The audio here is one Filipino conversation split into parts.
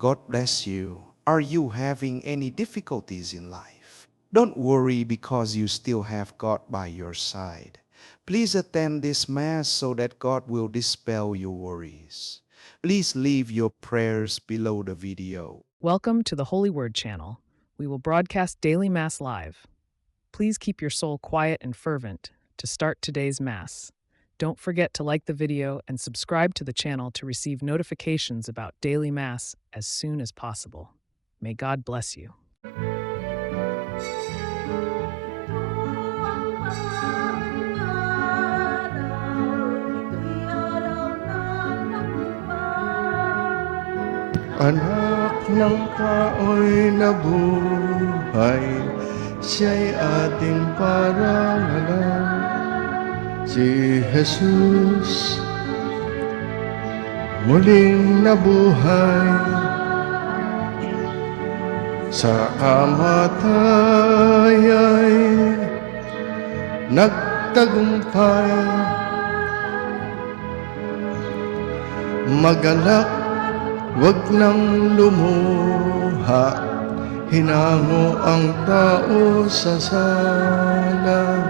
God bless you. Are you having any difficulties in life? Don't worry because you still have God by your side. Please attend this Mass so that God will dispel your worries. Please leave your prayers below the video. Welcome to the Holy Word channel. We will broadcast daily Mass live. Please keep your soul quiet and fervent to start today's Mass. Don't forget to like the video and subscribe to the channel to receive notifications about daily Mass as soon as possible. May God bless you. Anak ng tao'y nabuhay, siya'y ating parangalan. Si Jesus muling nabuhay, sa kamatay ay nagtagumpay. Magalak, wag nang lumuha, hinango ang tao sa sala.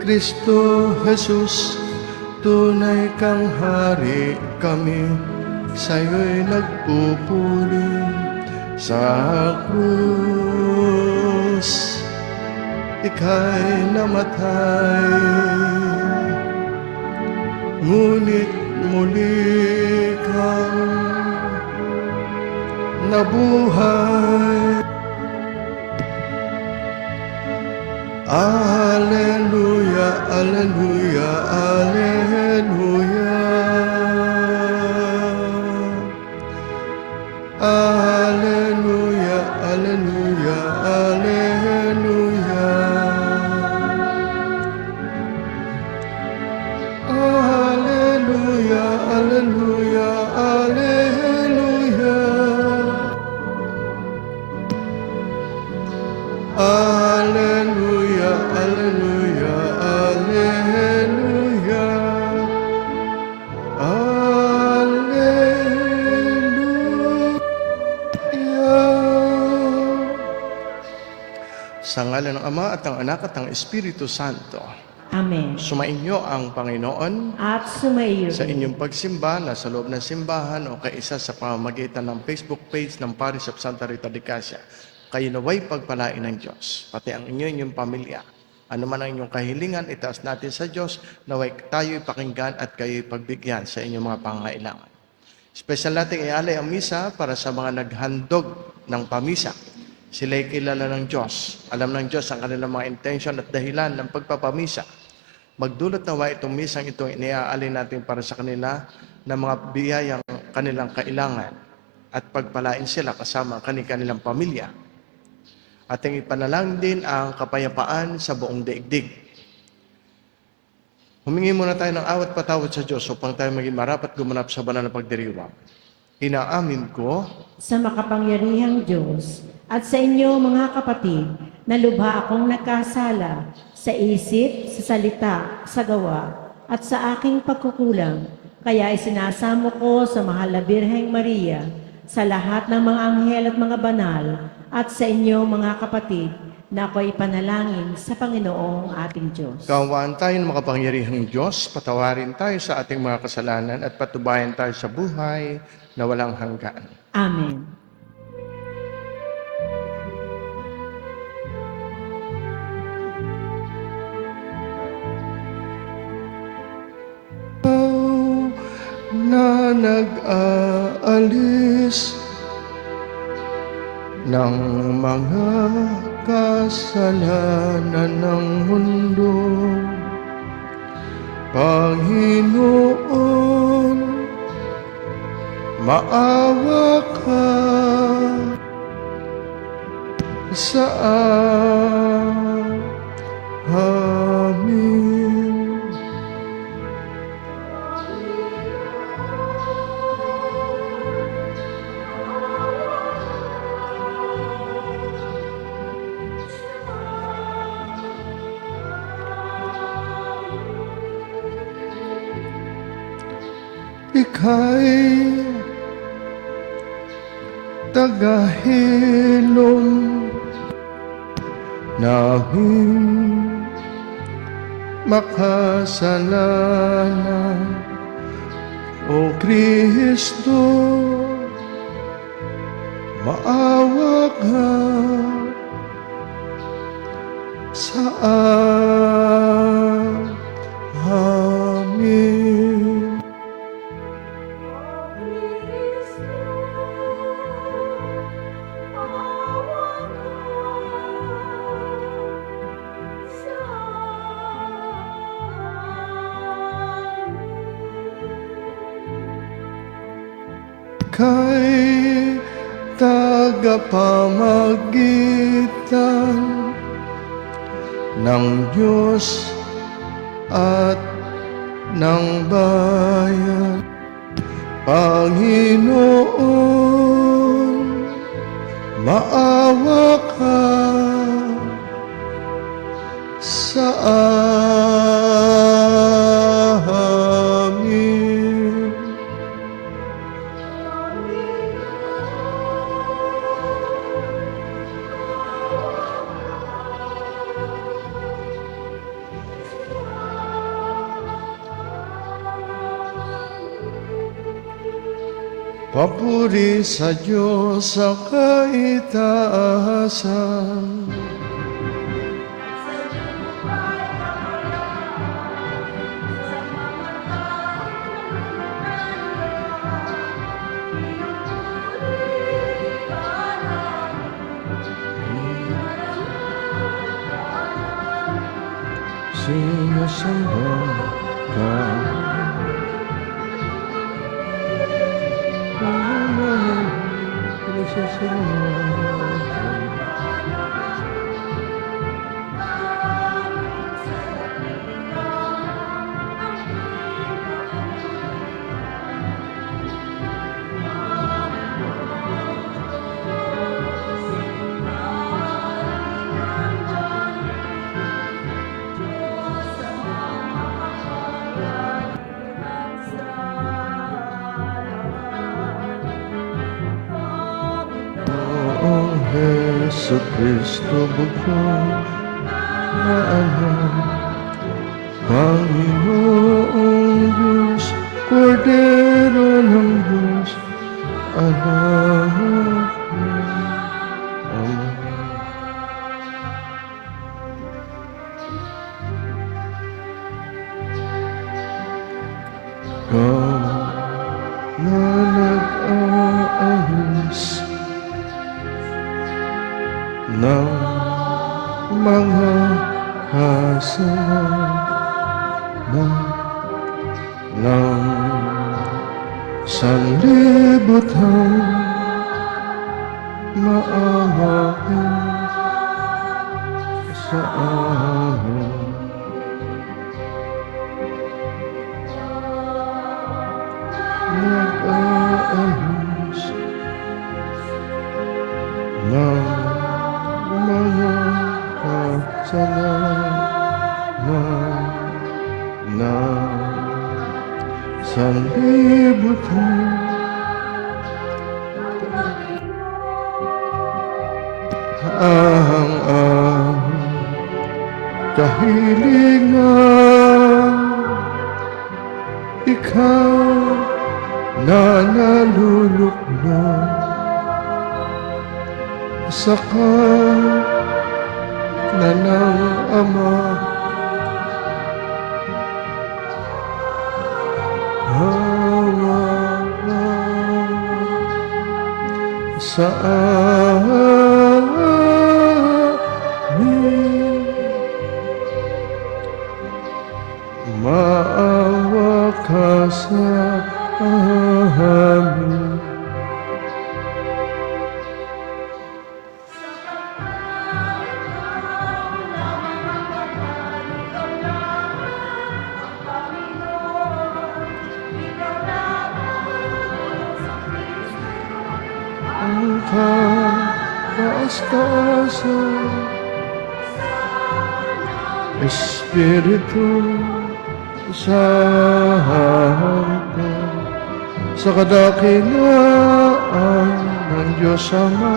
Kristo Jesus, tunay kang hari, kami sa'yo'y nagpupuri. Sa krus, ika'y namatay, ngunit muli kang nabuhay. Alleluia, alleluia, alleluia. Alleluia, alleluia, alleluia. Alleluia, alleluia, alleluia. Alleluia, alleluia, alleluia. Alleluia. Sa ngalan ng Ama at ng Anak at ng Espiritu Santo, Amen. sumainyo ang Panginoon At sumaiyo sa rin. inyong pagsimba na sa loob ng simbahan o kaisa sa pamamagitan ng Facebook page ng Parish of Santa Rita de Casia. Kayo naway pagpalain ng Diyos, pati ang inyong pamilya. Ano man ang inyong kahilingan, itaas natin sa Diyos, naway tayo'y pakinggan at kayo'y pagbigyan sa inyong mga pangailangan. Special nating ialay ang misa para sa mga naghandog ng pamisa. Sila'y kilala ng Diyos. Alam ng Diyos ang kanilang mga intention at dahilan ng pagpapamisa. Magdulot nawa itong misang itong iniaalay natin para sa kanila ng mga biyayang kanilang kailangan at pagpalain sila kasama ang kanilang pamilya. Ating ipanalangin din ang kapayapaan sa buong daigdig. Humingi muna tayo ng awat patawad sa Diyos upang tayo maging marapat gumanap sa banal na pagdiriwang. Inaamin ko Sa makapangyarihang Diyos at sa inyo mga kapatid, na lubha akong nagkasala sa isip, sa salita, sa gawa, at sa aking pagkukulang. Kaya isinasamo ko sa mahal na Birheng Maria, sa lahat ng mga anghel at mga banal, at sa inyo mga kapatid, na ako'y panalangin sa Panginoong ating Diyos. Kaawaan tayo ng makapangyarihang Diyos, patawarin tayo sa ating mga kasalanan at patubayan tayo sa buhay na walang hanggan. Amen. Na nag-aalis ng mga kasalanan ng mundo, Panginoon, maawa ka sa amin. Ika'y tagahilom namin makasalanan. O Kristo, maawa ka sa amin. Kay tagapamagitan ng Diyos at ng bayan, Panginoon, maawa ka sa amin. Papuri sa Diyos sa kaitaasan. Sinasamba ka. Sa Kristo bugtong na anak, Panginoong Diyos, Kordero ng Diyos, anak mo. Amen. Ikaw na nag-aayos ng mga kasalanan ng sanlibutan, maawa ka sa amin. Nag-aayos ng mga kasalanan ng sanlibutan, ang aming kahilingan, ikaw na naluluklok sa kanan ng Ama. Hawa sa amin, maawa ka sa amin. Ang taas-taasan, Espiritu Santo, sa kadakilaan ng Diyos Ama.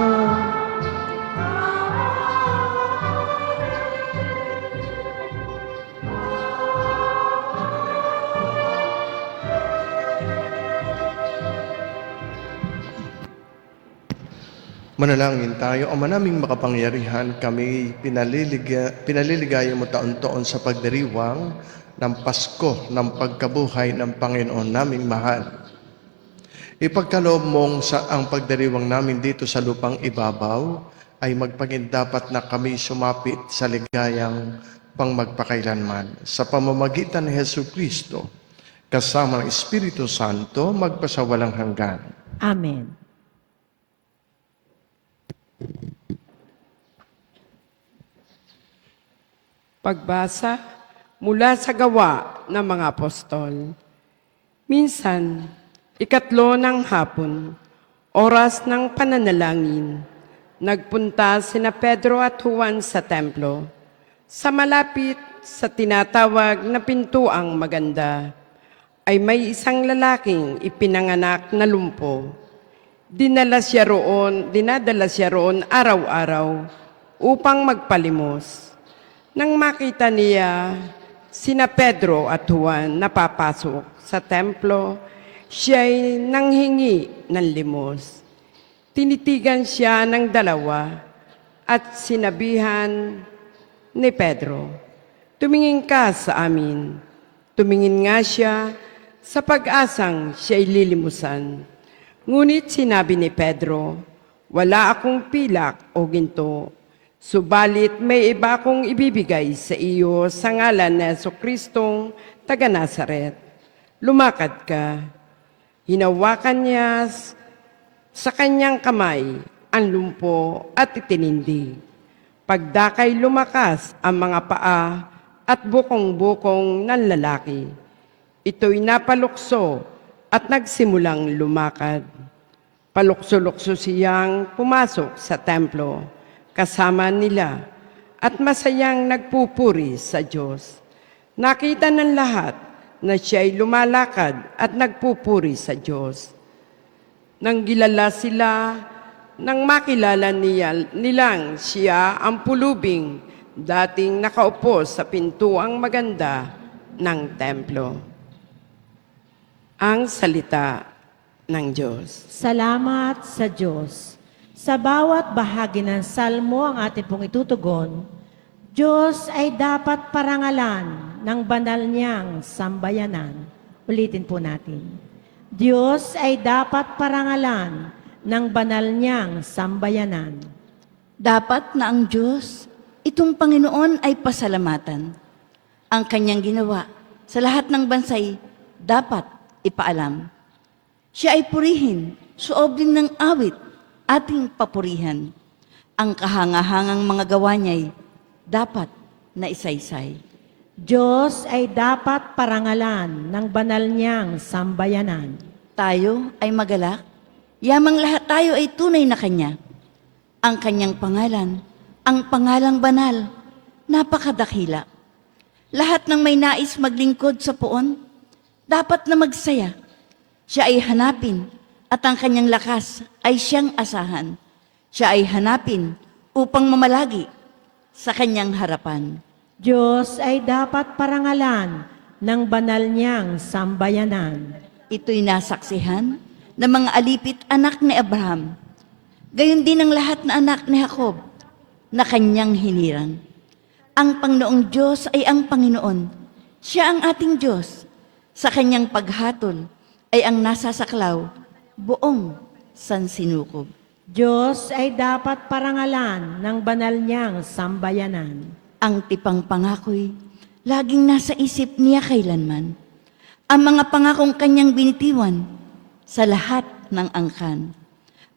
Manalangin tayo. Ama naming makapangyarihan, kami pinaliligaya mo taon-taon sa pagdiriwang ng Pasko ng pagkabuhay ng Panginoon naming mahal. Ipagkaloob mong ang pagdiriwang namin dito sa lupang ibabaw ay magpagindapat na kami sumapit sa ligayang pangmagpakailanman. Sa pamamagitan ni Hesu Kristo, kasama ng Espiritu Santo, magpasawalang hanggan. Amen. Pagbasa mula sa Gawa ng mga Apostol. Minsan, 3 ng hapon, oras ng pananalangin, nagpunta sina Pedro at Juan sa templo, sa malapit sa tinatawag na Pintuang Maganda, ay may isang lalaking ipinanganak na lumpo. Dinadala siya roon araw-araw upang magpalimos. Nang makita niya sina Pedro at Juan napapasok sa templo, siya'y nanghingi ng limos. Tinitigan siya ng dalawa at sinabihan ni Pedro, "Tumingin ka sa amin." Tumingin nga siya sa pag-asang siya'y lilimusan. Ngunit sinabi ni Pedro, "Wala akong pilak o ginto, subalit may iba akong ibibigay sa iyo sa ngalan ni Jesucristong taga Nazaret. Lumakad ka." Hinawakan niya sa kanyang kamay ang lumpo at itinindi. Pagdakay lumakas ang mga paa at bukong-bukong ng lalaki. Ito'y napalukso at nagsimulang lumakad. Palukso-lukso siyang pumasok sa templo kasama nila at masayang nagpupuri sa Diyos. Nakita ng lahat na siya'y lumalakad at nagpupuri sa Diyos. Nang gilala sila, nang makilala nilang siya ang pulubing dating nakaupo sa pintuang maganda ng templo. Ang salita ng Diyos. Salamat sa Diyos. Sa bawat bahagi ng salmo ang ating pong itutugon, Diyos ay dapat parangalan ng banal niyang sambayanan. Ulitin po natin. Diyos ay dapat parangalan ng banal niyang sambayanan. Dapat na ang Diyos, itong Panginoon ay pasalamatan. Ang kanyang ginawa sa lahat ng bansay dapat ipaalam. Siya ay purihin, suobin ng awit, ating papurihan. Ang kahangahangang mga gawa niya'y dapat na isaysay. Diyos ay dapat parangalan ng banal niyang sambayanan. Tayo ay magalak, yamang lahat tayo ay tunay na Kanya. Ang Kanyang pangalan, ang pangalang banal, napakadakila. Lahat ng may nais maglingkod sa poon, dapat na magsaya. Siya ay hanapin at ang kanyang lakas ay siyang asahan. Siya ay hanapin upang mamalagi sa kanyang harapan. Diyos ay dapat parangalan ng banal niyang sambayanan. Ito'y nasaksihan ng mga alipit anak ni Abraham. Gayon din ang lahat na anak ni Jacob na kanyang hinirang. Ang Panginoong Diyos ay ang Panginoon. Siya ang ating Diyos. Sa kanyang paghatol ay ang nasasaklaw buong sansinukob. Diyos ay dapat parangalan ng banal niyang sambayanan. Ang tipang pangako'y laging nasa isip niya kailanman. Ang mga pangakong kanyang binitiwan sa lahat ng angkan.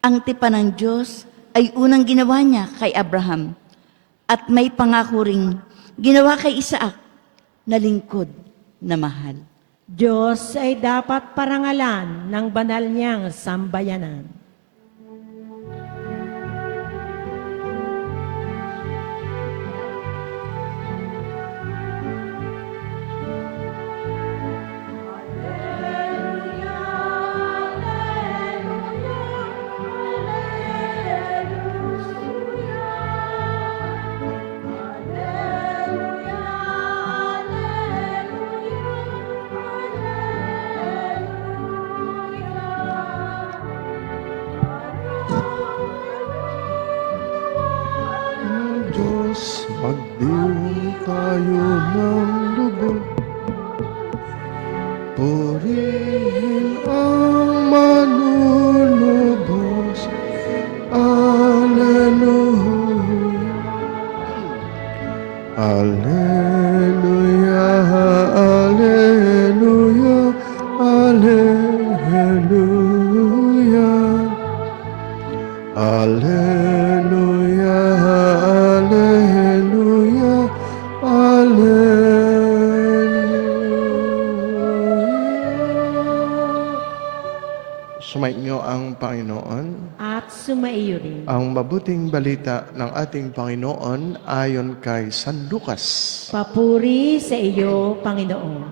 Ang tipan ng Diyos ay unang ginawa niya kay Abraham at may pangako ring ginawa kay Isaac na lingkod na mahal. Diyos ay dapat parangalan ng banal niyang sambayanan. Alleluia, Alleluia, Alleluia, Alleluia. Sumainyo ang Panginoon. At sumaiyo rin. Ang mabuting balita ng ating Panginoon ayon kay San Lucas. Papuri sa iyo, Panginoon.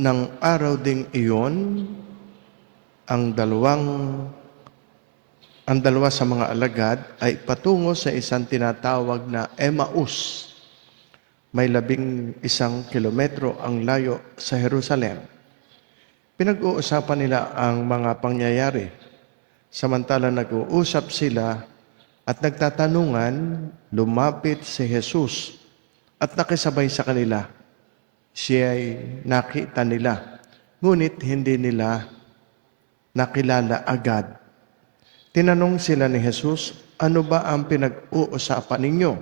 Nang araw ding iyon, ang dalawa sa mga alagad ay patungo sa isang tinatawag na Emmaus. May 11 kilometro ang layo sa Jerusalem. Pinag-uusapan nila ang mga pangyayari. Samantala nag-uusap sila at nagtatanungan, lumapit si Jesus at nakisabay sa kanila. Siya ay nakita nila, ngunit hindi nila nakilala agad. Tinanong sila ni Jesus, ano ba ang pinag-uusapan ninyo?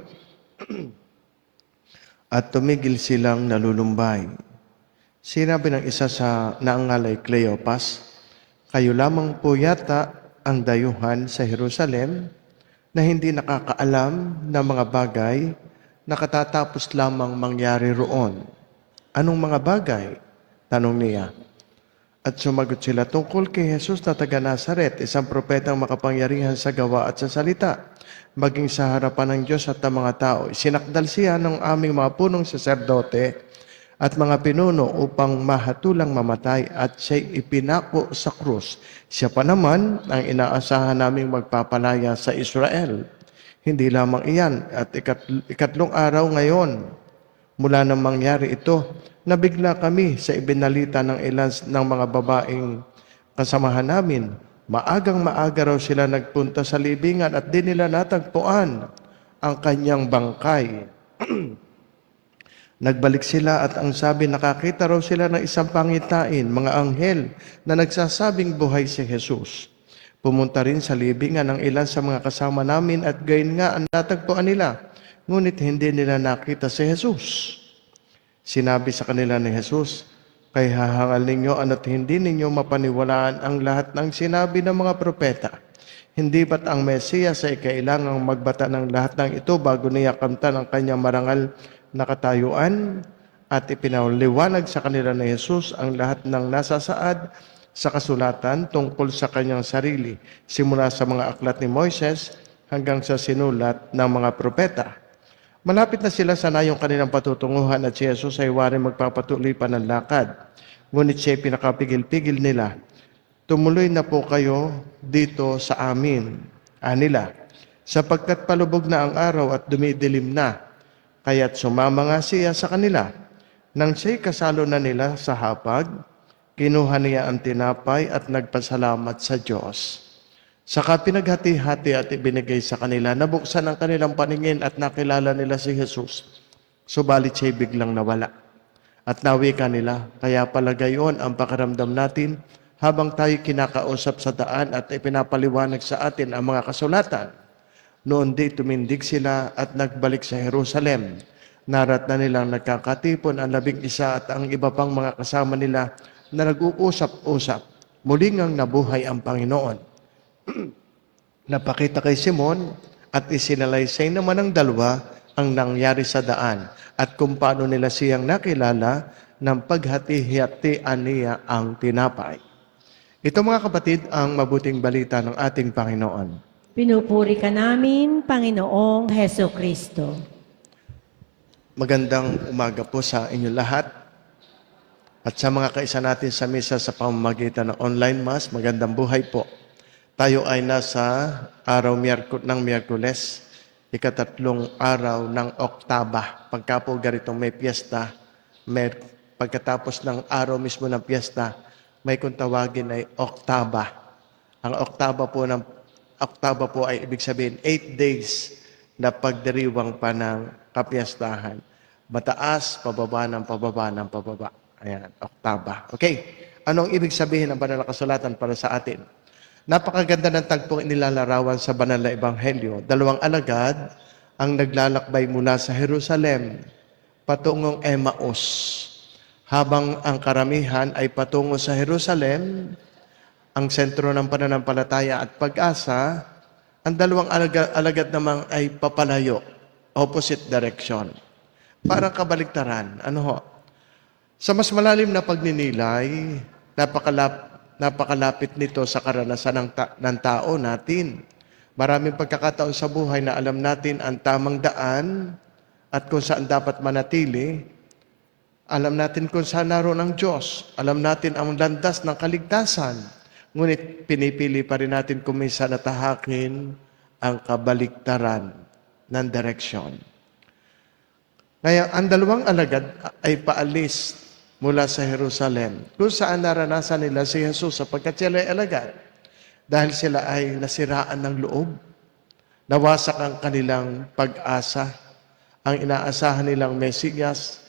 At tumigil silang nalulumbay. Sinabi ng isa sa naangalay Cleopas, kayo lamang po yata ang dayuhan sa Jerusalem na hindi nakakaalam ng mga bagay na katatapos lamang mangyari roon. Anong mga bagay? Tanong niya. At sumagot sila tungkol kay Jesus na taga Nazaret, isang propetang makapangyarihan sa gawa at sa salita, maging sa harapan ng Diyos at ng mga tao. Sinakdal siya ng aming mga punong saserdote at mga pinuno upang mahatulang mamatay at siya'y ipinako sa krus. Siya pa naman ang inaasahan naming magpapalaya sa Israel. Hindi lamang iyan at ikatlong araw ngayon, mula nang mangyari ito, nabigla kami sa ibinalita ng ilan ng mga babaeng kasamahan namin. Maagang-maaga raw sila nagpunta sa libingan at di nila natagpuan ang kanyang bangkay. Nagbalik sila at ang sabi, nakakita raw sila ng isang pangitain, mga anghel na nagsasabing buhay si Jesus. Pumunta rin sa libingan ng ilan sa mga kasama namin at gayon nga ang natagpuan nila. Ngunit hindi nila nakita si Jesus. Sinabi sa kanila ni Jesus, kay hahangal ninyo ano't hindi ninyo mapaniwalaan ang lahat ng sinabi ng mga propeta. Hindi ba't ang Mesiyas ay kailangang magbata ng lahat ng ito bago niya kamtan ang kanyang marangal na katayuan? At ipinaliwanag sa kanila ni Jesus ang lahat ng nasasaad sa kasulatan tungkol sa kanyang sarili, simula sa mga aklat ni Moises hanggang sa sinulat ng mga propeta. Malapit na sila sa nayong kanilang patutunguhan at si Jesus ay waring magpapatuloy pa ng lakad. Ngunit siya ay pinakapigil-pigil nila. Tumuloy na po kayo dito sa amin, anila, sapagkat palubog na ang araw at dumidilim na. Kaya't sumama nga siya sa kanila. Nang siya'y kasalo na nila sa hapag, kinuha niya ang tinapay at nagpasalamat sa Diyos. Saka pinaghati-hati at ibinigay sa kanila, nabuksan ang kanilang paningin at nakilala nila si Jesus. Subalit siya'y biglang nawala. At nawika nila, kaya pala gayon ang pakiramdam natin habang tayo kinakausap sa daan at ipinapaliwanag sa atin ang mga kasulatan. Noon di tumindig sila at nagbalik sa Jerusalem. Narat na nilang nagkakatipon ang 11 at ang iba pang mga kasama nila na nag-uusap-usap. Muling ang nabuhay ang Panginoon. Napakita kay Simon at isinalaysay naman ng dalawa ang nangyari sa daan at kung paano nila siyang nakilala ng paghati-hatian niya ang tinapay. Ito mga kapatid ang mabuting balita ng ating Panginoon. Pinupuri ka namin, Panginoong Heso Kristo. Magandang umaga po sa inyo lahat. At sa mga kaisa natin sa misa sa pamamagitan ng online mass, magandang buhay po. Tayo ay nasa araw ng Miyerkules, ikatatlong araw ng Oktaba. Pagka po ganitong may piyesta, pagkatapos ng araw mismo ng piyesta, may kung tawagin ay Oktaba. Ang Oktaba po ay ibig sabihin 8 days na pagdiriwang pa ng kapiyastahan. Mataas, pababa ng pababa ng pababa. Ayan, Oktaba. Okay, anong ibig sabihin ng banal na kasulatan para sa atin? Napakaganda ng tagpong inilalarawan sa banal na ebanghelyo. 2 alagad ang naglalakbay mula sa Jerusalem patungong Emmaus. Habang ang karamihan ay patungo sa Jerusalem, ang sentro ng pananampalataya at pag-asa Ang dalawang alagad naman ay papalayo, opposite direction. Parang kabaliktaran. Ano ho? Sa mas malalim na pagninilay, napakalapit nito sa karanasan ng tao natin. Maraming pagkakataon sa buhay na alam natin ang tamang daan at kung saan dapat manatili. Alam natin kung saan naroon ang Diyos. Alam natin ang landas ng kaligtasan. Ngunit pinipili pa rin natin kuminsan na tahakin ang kabaliktaran ng direksyon. Kaya ang dalawang alagad ay paalis mula sa Jerusalem, kung saan naranasan nila si Jesus sapagkat sila ay alagad. Dahil sila ay nasiraan ng loob, nawasak ang kanilang pag-asa, ang inaasahan nilang Mesiyas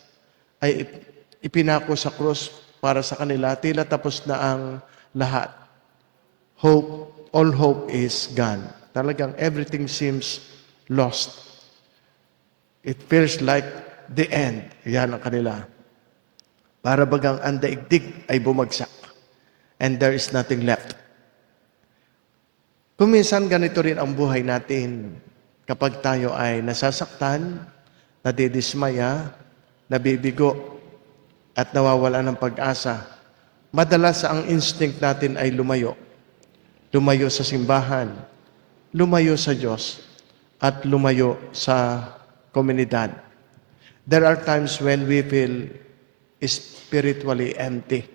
ay ipinako sa krus para sa kanila, tila tapos na ang lahat. All hope is gone. Talagang everything seems lost. It feels like the end. Yan ang kanila. Para bagang ang daigdig ay bumagsak and there is nothing left. Kuminsan ganito rin ang buhay natin kapag tayo ay nasasaktan, nadidismaya, nabibigo, at nawawala ng pag-asa. Madalas ang instinct natin ay lumayo. Lumayo sa simbahan, lumayo sa Diyos, at lumayo sa komunidad. There are times when we feel spiritually empty.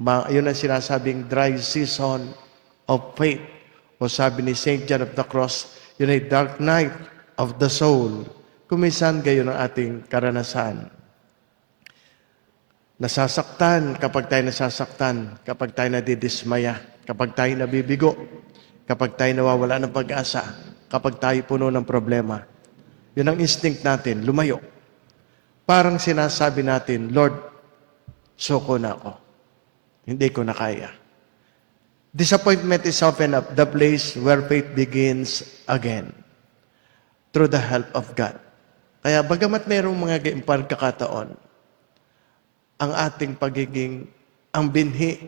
Yun ang sinasabing dry season of faith. O sabi ni St. John of the Cross, yun ay dark night of the soul. Kuminsan gayon ang ating karanasan. Nasasaktan kapag tayo nasasaktan, kapag tayo nadidismaya, kapag tayo nabibigo, kapag tayo nawawala ng pag-asa, kapag tayo puno ng problema. Yun ang instinct natin, lumayo. Parang sinasabi natin, Lord, suko na ako. Hindi ko na kaya. Disappointment is often the place where faith begins again through the help of God. Kaya bagamat mayroong mga pagkakataon, ang ating ang binhi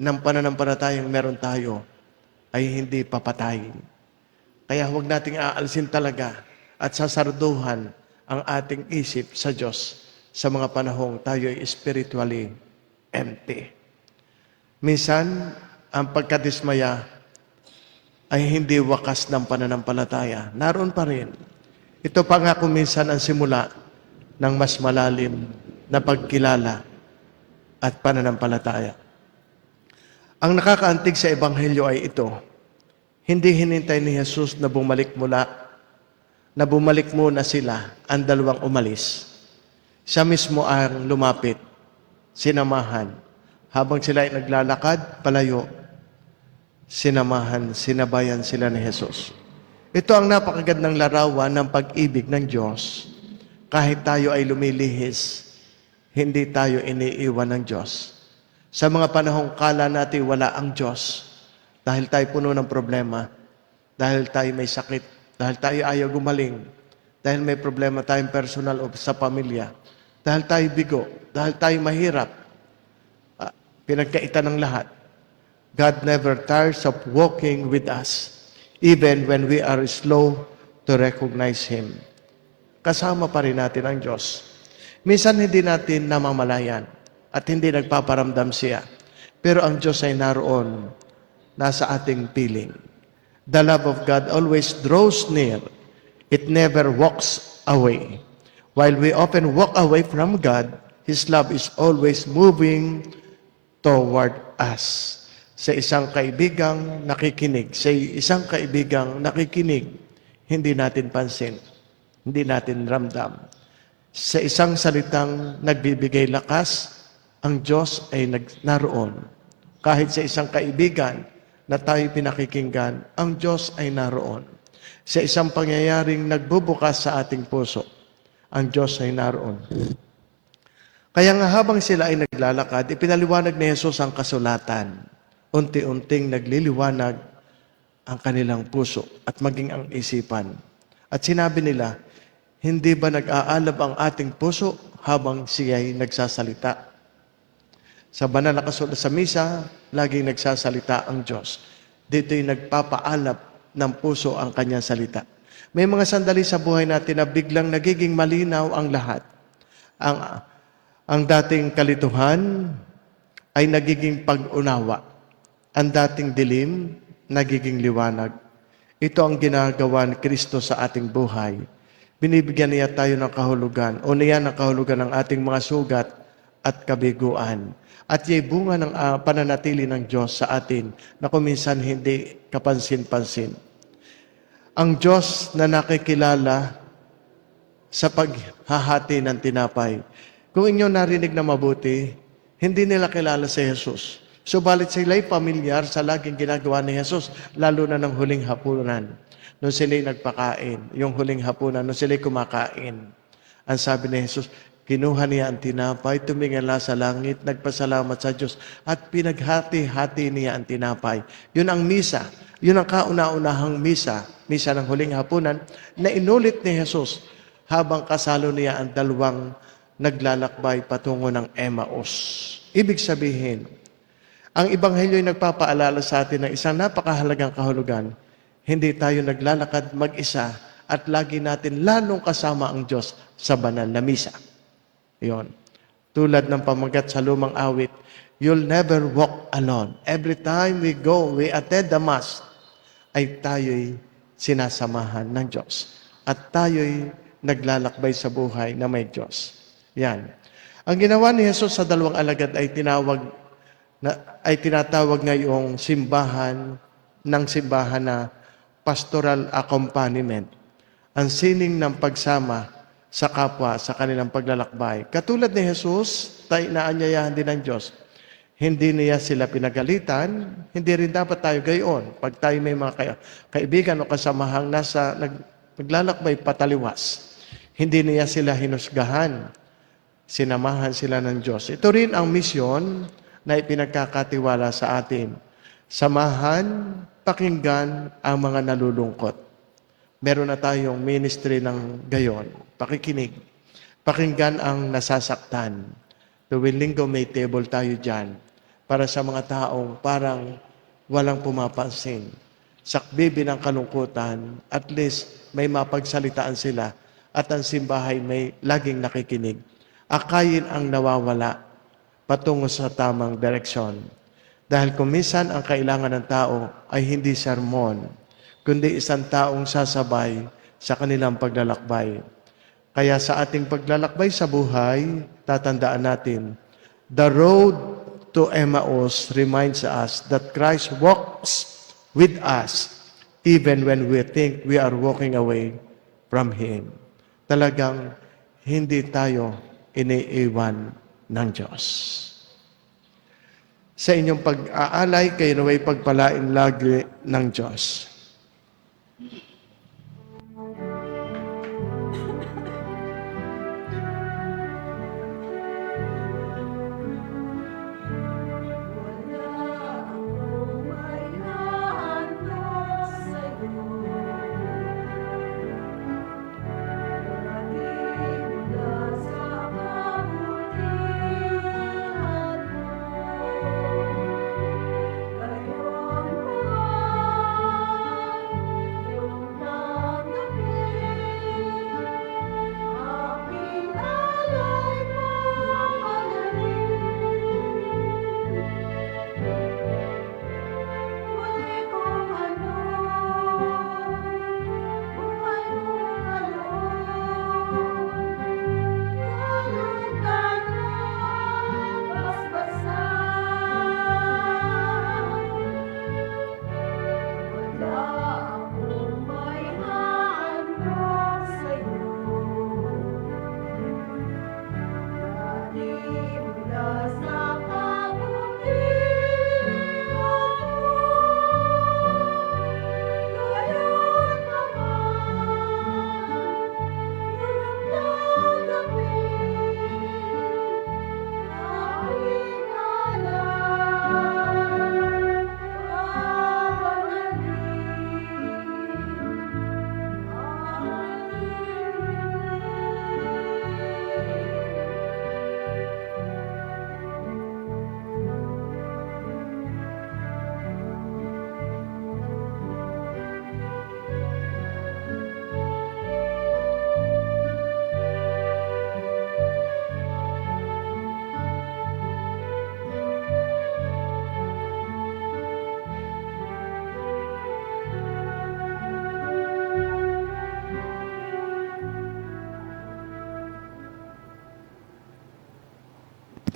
ng pananampalatayang meron tayo ay hindi papatayin. Kaya huwag nating aalisin talaga at sasarduhan ang ating isip sa Diyos sa mga panahong tayo ay spiritually empty. Minsan, ang pagkadismaya ay hindi wakas ng pananampalataya. Naroon pa rin. Ito pa nga kung minsan ang simula ng mas malalim na pagkilala at pananampalataya. Ang nakakaantig sa Ebanghelyo ay ito. Hindi hinintay ni Jesus na bumalik muna sila ang dalawang umalis. Siya mismo ang lumapit, sinamahan. Habang sila ay naglalakad, palayo, sinabayan sila ni Jesus. Ito ang napakagandang larawan ng pag-ibig ng Diyos. Kahit tayo ay lumilihis, hindi tayo iniiwan ng Diyos. Sa mga panahong kala natin wala ang Diyos, dahil tayo puno ng problema, dahil tayo may sakit, dahil tayo ayaw gumaling, dahil may problema tayong personal o sa pamilya, dahil tayo bigo, dahil tayo mahirap, pinagkaitan ng lahat. God never tires of walking with us, even when we are slow to recognize Him. Kasama pa rin natin ang Diyos. Minsan hindi natin namamalayan at hindi nagpaparamdam siya. Pero ang Diyos ay naroon, nasa ating piling. The love of God always draws near. It never walks away. While we often walk away from God, His love is always moving toward us. Sa isang kaibigang nakikinig, hindi natin pansin, hindi natin ramdam. Sa isang salitang nagbibigay lakas, ang Diyos ay naroon. Kahit sa isang kaibigan na tayo pinakikinggan, ang Diyos ay naroon. Sa isang pangyayaring nagbubukas sa ating puso, ang Diyos ay naroon. Kaya nga habang sila ay naglalakad, ipinaliwanag ni Jesus ang kasulatan. Unti-unting nagliliwanag ang kanilang puso at maging ang isipan. At sinabi nila, hindi ba nag-aalab ang ating puso habang siya'y nagsasalita? Sa banal na kasulatan sa misa, laging nagsasalita ang Diyos. Dito'y nagpapaalab ng puso ang kanyang salita. May mga sandali sa buhay natin na biglang nagiging malinaw ang lahat. Ang dating kalituhan ay nagiging pag-unawa. Ang dating dilim, nagiging liwanag. Ito ang ginagawa ni Kristo sa ating buhay. Binibigyan niya tayo ng kahulugan o niya ng kahulugan ng ating mga sugat at kabiguan. At yay bunga ng pananatili ng Diyos sa atin na kuminsan hindi kapansin-pansin. Ang Diyos na nakikilala sa paghahati ng tinapay. Kung inyo narinig na mabuti, hindi nila kilala si Jesus. Subalit sila'y pamilyar sa laging ginagawa ni Jesus, lalo na ng huling hapunan. Nung sila'y nagpakain, yung huling hapunan, nung sila'y kumakain. Ang sabi ni Jesus, kinuha niya ang tinapay, tumingala sa langit, nagpasalamat sa Diyos, at pinaghati-hati niya ang tinapay. Yun ang misa. Yun ang kauna-unahang misa ng huling hapunan, na inulit ni Jesus habang kasalo niya ang dalawang naglalakbay patungo ng Emmaus. Ibig sabihin, ang Ebanghelyo ay nagpapaalala sa atin ng isang napakahalagang kahulugan. Hindi tayo naglalakad mag-isa at lagi natin lalong kasama ang Diyos sa banal na misa. Iyon. Tulad ng pamagat sa lumang awit, you'll never walk alone. Every time we go, we attend the Mass, ay tayo'y sinasamahan ng Diyos. At tayo'y naglalakbay sa buhay na may Diyos. Yan. Ang ginawa ni Jesus sa dalawang alagad ay tinatawag ngayong simbahan na pastoral accompaniment. Ang sining ng pagsama sa kapwa sa kanilang paglalakbay. Katulad ni Jesus, tayo naanyayahan din ng Diyos. Hindi niya sila pinagalitan, hindi rin dapat tayo gayon. Pag tayo may mga kaibigan o kasamahang naglalakbay pataliwas, hindi niya sila hinusgahan. Sinamahan sila ng Diyos. Ito rin ang misyon na ipinagkakatiwala sa atin. Samahan, pakinggan ang mga nalulungkot. Meron na tayong ministry ng gayon, pakikinig. Pakinggan ang nasasaktan. Tuwing linggo may table tayo dyan para sa mga taong parang walang pumapansin. Sakbibi ng kalungkutan, at least may mapagsalitaan sila at ang simbahay may laging nakikinig. Akayin ang nawawala patungo sa tamang direksyon. Dahil kung minsan ang kailangan ng tao ay hindi sermon, kundi isang taong sasabay sa kanilang paglalakbay. Kaya sa ating paglalakbay sa buhay, tatandaan natin, the road to Emmaus reminds us that Christ walks with us even when we think we are walking away from Him. Talagang hindi tayo iniiwan ng Diyos. Sa inyong pag-aalay, kayo naway pagpalain lagi ng Diyos.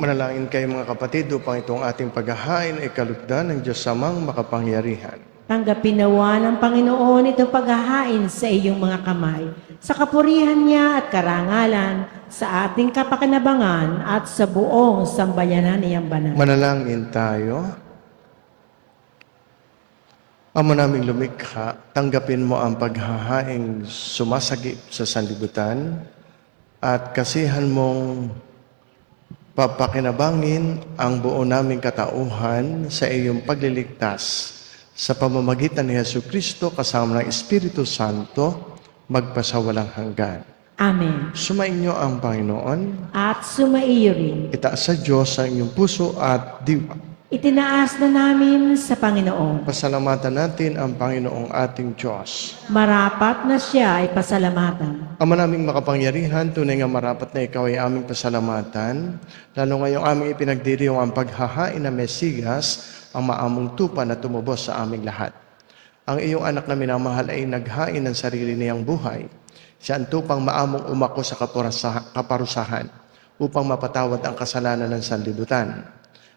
Manalangin kayo mga kapatid upang itong ating paghahain ay kalugdan ng Diyos Amang makapangyarihan. Tanggapin nawa ng Panginoon itong paghahain sa iyong mga kamay, sa kapurihan niya at karangalan, sa ating kapakinabangan at sa buong sambayanan niyang banal. Manalangin tayo. Ama naming lumikha, tanggapin mo ang paghahaing sumasagip sa sanlibutan at kasihan mong papakinabangin ang buo naming katauhan sa iyong pagliligtas sa pamamagitan ni Jesucristo kasama ng Espiritu Santo magpasawalang hanggan. Amen. Sumainyo ang Panginoon. At sumaiyo rin. Itaas sa Diyos ang inyong puso at diwa. Itinaas na namin sa Panginoon. Pasalamatan natin ang Panginoong ating Diyos. Marapat na siya ay pasalamatan. Ama naming makapangyarihan, tunay nga marapat na ikaw ay aming pasalamatan, lalo ngayong aming ipinagdiriwang ang paghahain na Mesiyas, ang maamong tupa na tumubos sa aming lahat. Ang iyong anak na minamahal ay naghain ng sarili niyang buhay. Siya ang tupang maamong umako sa kaparusahan upang mapatawad ang kasalanan ng sanlibutan.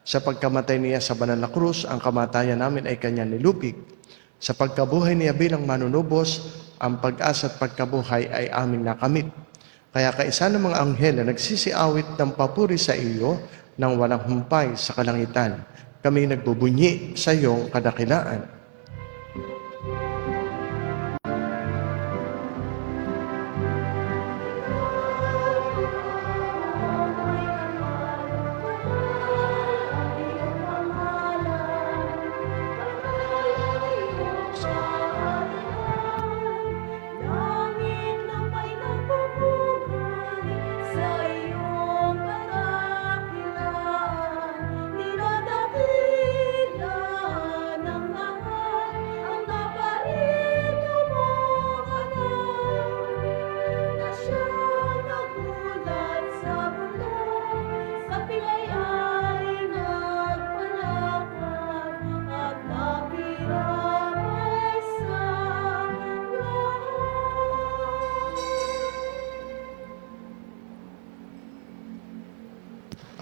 Sa pagkamatay niya sa banal na krus, ang kamatayan namin ay kanya nilupig. Sa pagkabuhay niya bilang manunubos, ang pag-asa at pagkabuhay ay aming nakamit. Kaya kaisa ng mga anghel na nagsisiawit ng papuri sa iyo nang walang humpay sa kalangitan, kami nagbubunyi sa iyong kadakilaan.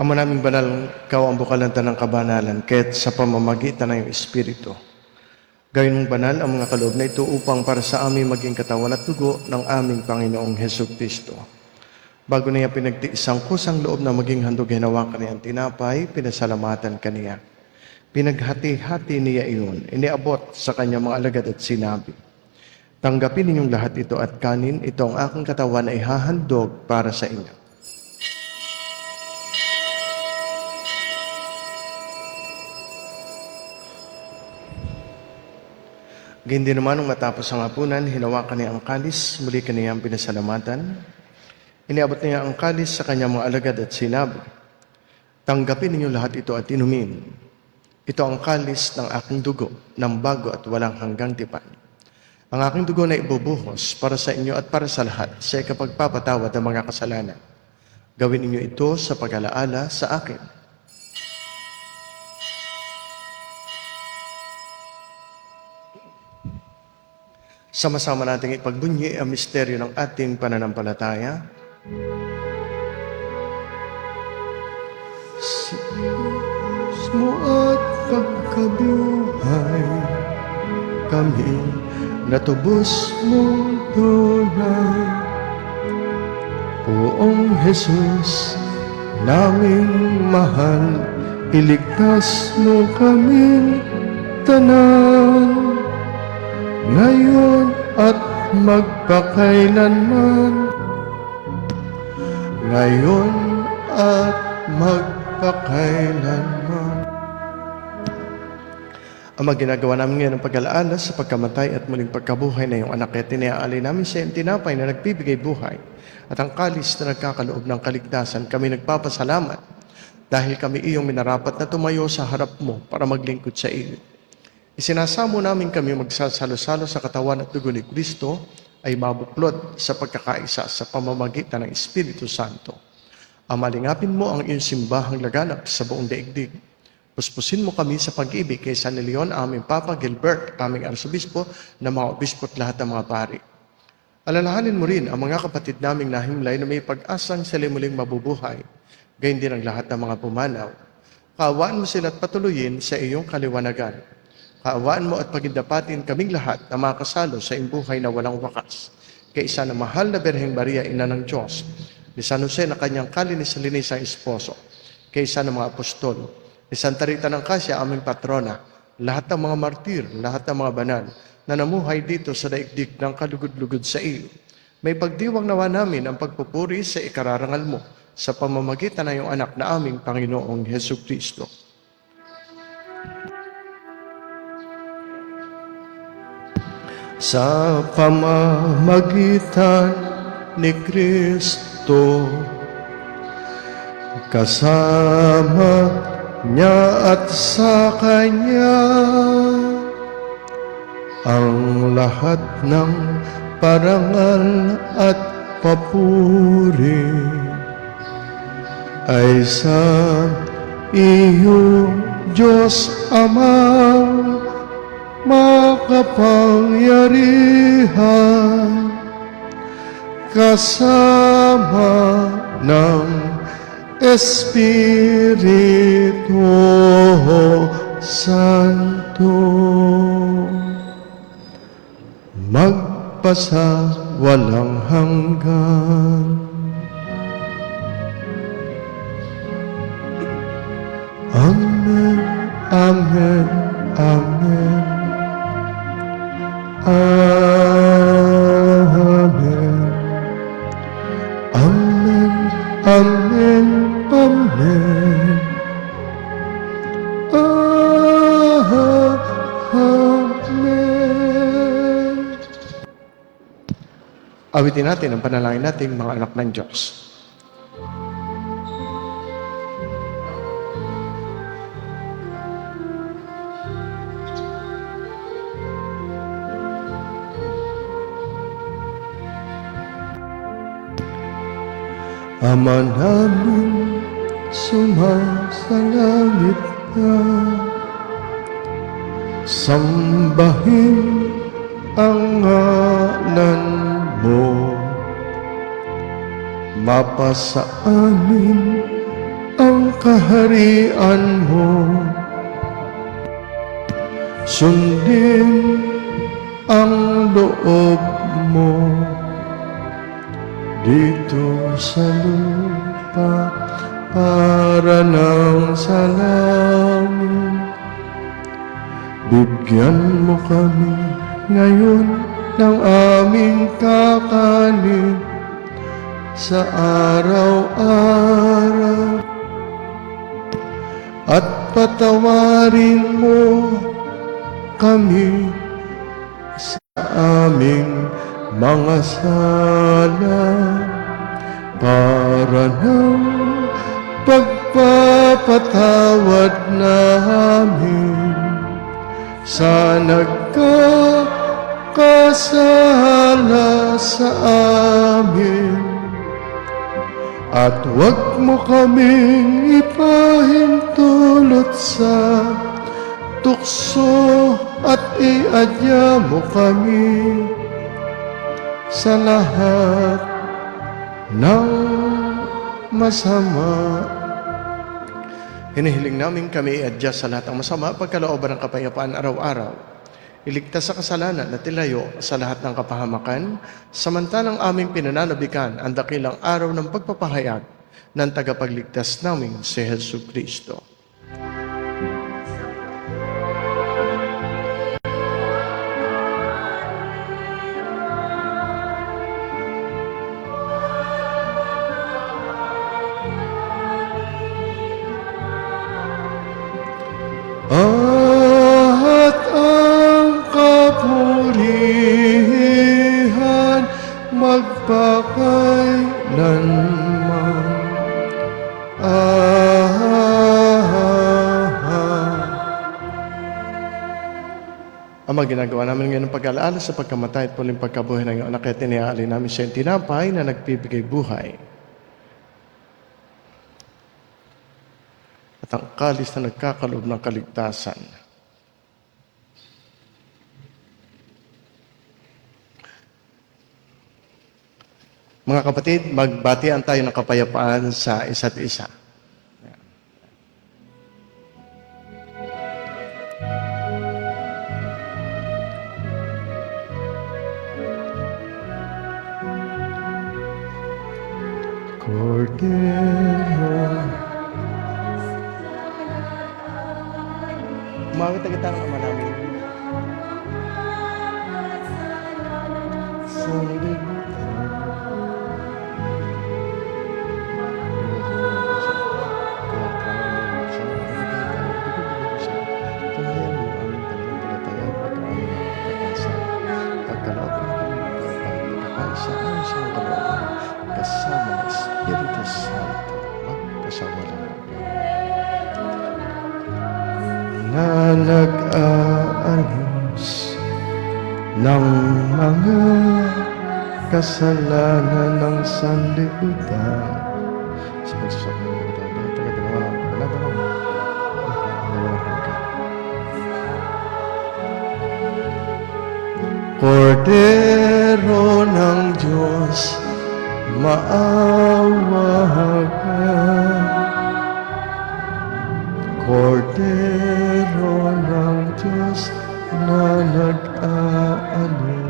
Ama naming banal, ikaw ang bukalanta ng kabanalan, kaya't sa pamamagitan ng iyong Espiritu. Gawin mong banal ang mga kaloob na ito upang para sa amin maging katawan at dugo ng aming Panginoong Hesukristo. Bago niya pinagtiis ang kusang loob na maging handog hinawakan niya ang tinapay, pinasalamatan kaniya. Pinaghati-hati niya iyon, iniabot sa kanyang mga alagad at sinabi, tanggapin ninyong lahat ito at kanin, ito ang aking katawan na ihahandog para sa inyo. Gindi naman nung matapos ang hapunan, hinawakan niya ang kalis, muli kaniyang pinasalamatan. Iniabot niya ang kalis sa kanyang mga alagad at sinabi, tanggapin ninyo lahat ito at inumin. Ito ang kalis ng aking dugo, ng bago at walang hanggang tipan. Ang aking dugo na ibubuhos para sa inyo at para sa lahat sa ikapagpapatawad ng mga kasalanan. Gawin ninyo ito sa pag-alaala sa akin. Sama-sama nating ipagbunyi ang misteryo ng ating pananampalataya. Sa Diyos mo at pagkabuhay, kami natubos mong tunay. Poong Jesus, naming mahal, iligtas mo kaming tanan. Ngayon at magpakailanman. Ngayon at magpakailanman. Ama, ginagawa namin ngayon ang pag-alaala sa pagkamatay at muling pagkabuhay na iyong anak. Kaya tiniaalay namin sa iyong tinapay na nagbibigay buhay at ang kalis na nagkakaloob ng kaligtasan. Kami nagpapasalamat dahil kami iyong minarapat na tumayo sa harap mo para maglingkod sa iyo. Isinasamo namin kami magsasalo-salo sa katawan at dugo ni Kristo ay mabuklod sa pagkakaisa sa pamamagitan ng Espiritu Santo. Amalingapin mo ang iyong simbahang laganap sa buong daigdig. Puspusin mo kami sa pag-ibig kay San Leon, aming Papa Gilbert, aming Arsobispo, na mga obispo at lahat ng mga pari. Alalahanin mo rin ang mga kapatid naming nahimlay na may pag-asang sila muling mabubuhay. gayon din ang lahat ng mga pumanaw. Kaawaan mo sila at patuloyin sa iyong kaliwanagan. Kaawaan mo at pagindapatin kaming lahat na makasalo sa imbuhay na walang wakas. Kay isa na mahal na Birheng Maria, Ina ng Diyos, ni San Jose na kanyang kalinis-linisang esposo, kay isa ng mga apostol, ni Santa Rita ng Casia, aming patrona, lahat ng mga martir, lahat ng mga banal, na namuhay dito sa daigdig ng kalugod-lugod sa iyo. May pagdiwang nawa namin ang pagpupuri sa ikararangal mo sa pamamagitan ng iyong anak na aming Panginoong Hesus Kristo. Sa pamamagitan ni Kristo, kasama niya at sa Kanya, ang lahat ng parangal at papuri ay sa iyo, Diyos Amang makapangyarihan, kasama ng Espiritu Santo, magpasa walang hanggan. Amen, amen, amen. Amen. Amen. Amen. Amen. Amen. Awitin natin ang panalangin natin, mga anak ng Diyos. Ama namin, sumasalangit ka, sambahin ang ngalan mo, mapasa amin ang kaharian mo, sundin ang loob mo dito sa lupa para ng sa langit. Bigyan mo kami ngayon ng aming kakanin sa araw-araw, at patawarin mo kami sa aming mga sala, para ng pagpapatawad namin sa nagkakasala sa amin. At huwag mo kaming ipahintulot sa tukso, at iadya mo kami sa lahat ng masama. Hinihiling namin kami i-adjust sa lahat ng masama, pagkalooban ng kapayapaan araw-araw. Iligtas sa kasalanan at ilayo sa lahat ng kapahamakan, samantalang aming pinananabikan ang dakilang araw ng pagpapahayag ng tagapagligtas namin si Hesus Kristo. At ang kapurihan magpakailanman. Ama, ginagawa namin ngayon ng pag-alaala sa pagkamatay at muling pagkabuhay ng iyong anak, at iniaalay namin sa iyong tinapay na nagbibigay buhay, at ang kalis na nagkakaloob ng kaligtasan. Mga kapatid, magbatian tayo ng kapayapaan sa isa't isa. Cordero. Umawit na kita ng Ama namin. Sa kasama ng Espiritu Santo magpasawalang na nag-aalis ng mga kasalanan ng sanlibutan. Sa pagsasama ng mga Kordero ng Diyos, maawa ka. Kordero ng Diyos na nag-aalis.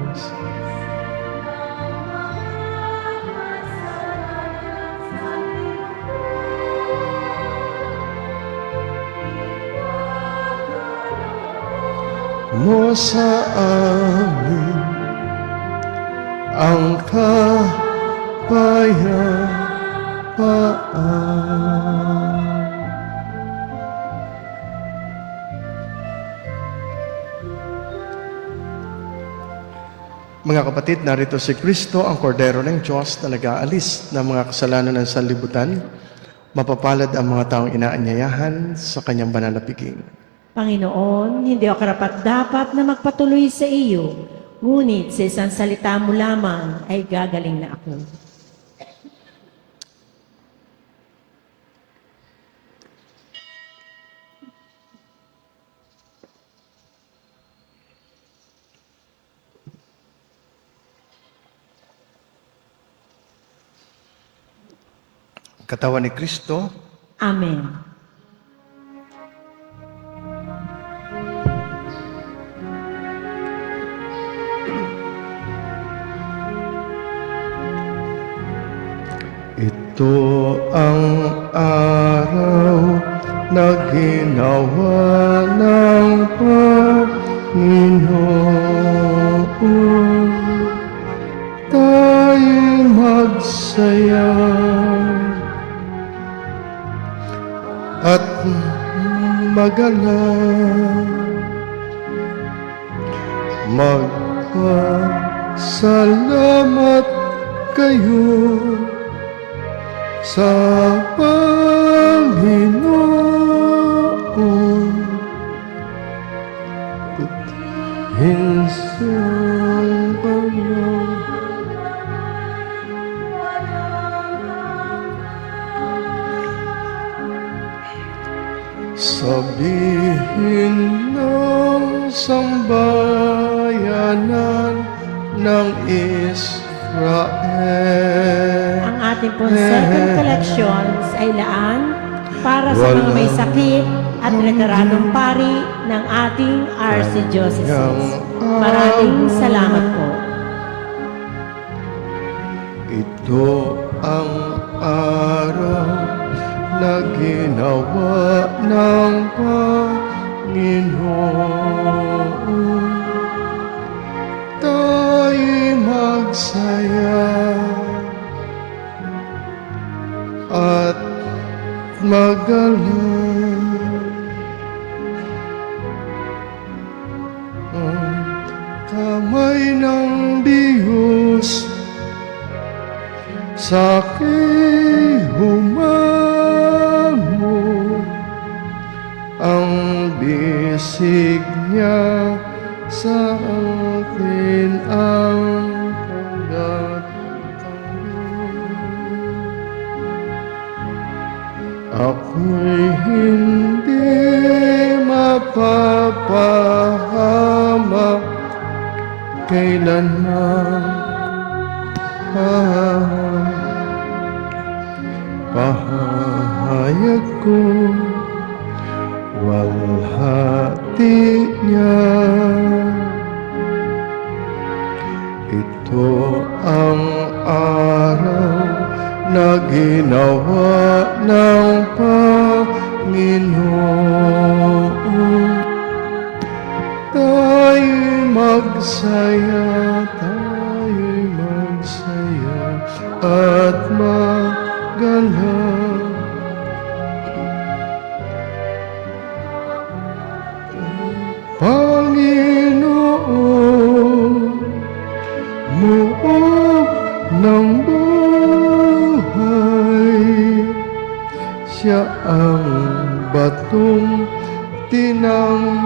Mo sa amin ang kapayapaan. Mga kapatid, narito si Kristo, ang Kordero ng Diyos na nag-aalis ng mga kasalanan ng sanlibutan. Mapapalad ang mga taong inaanyayahan sa kanyang banal na piging. Panginoon, hindi ako karapat-dapat na magpatuloy sa iyo, ngunit sa isang salita mo lamang ay gagaling na ako. Katawan ni Kristo, Amen. ito ang araw na ginawa ng Panginoon. Tayo'y magsaya at magalak, magpasalamat kayo sa Panginoon. Putihin sa Panginoon. Sabihin ng sambayanan ng Israel. Ang ating pong second collections ay laan para sa mga may sakit at veteranong pari ng ating Archdiocese. Maraming salamat po. Ito ang araw na ginawa ng Panginoon. Tayo'y magsaya at magaling. Ang kamay ng Diyos sa aking humamo, ang bisig niya sa akin ang pagtatanggol. Ako'y hindi mapapahamak kailanman. Pahayag ko walhati niya. Ito ang araw na ginawa magsaya, tayo'y magsaya at magalak. Panginoon, muog ng buhay, siya ang batong tinanggihan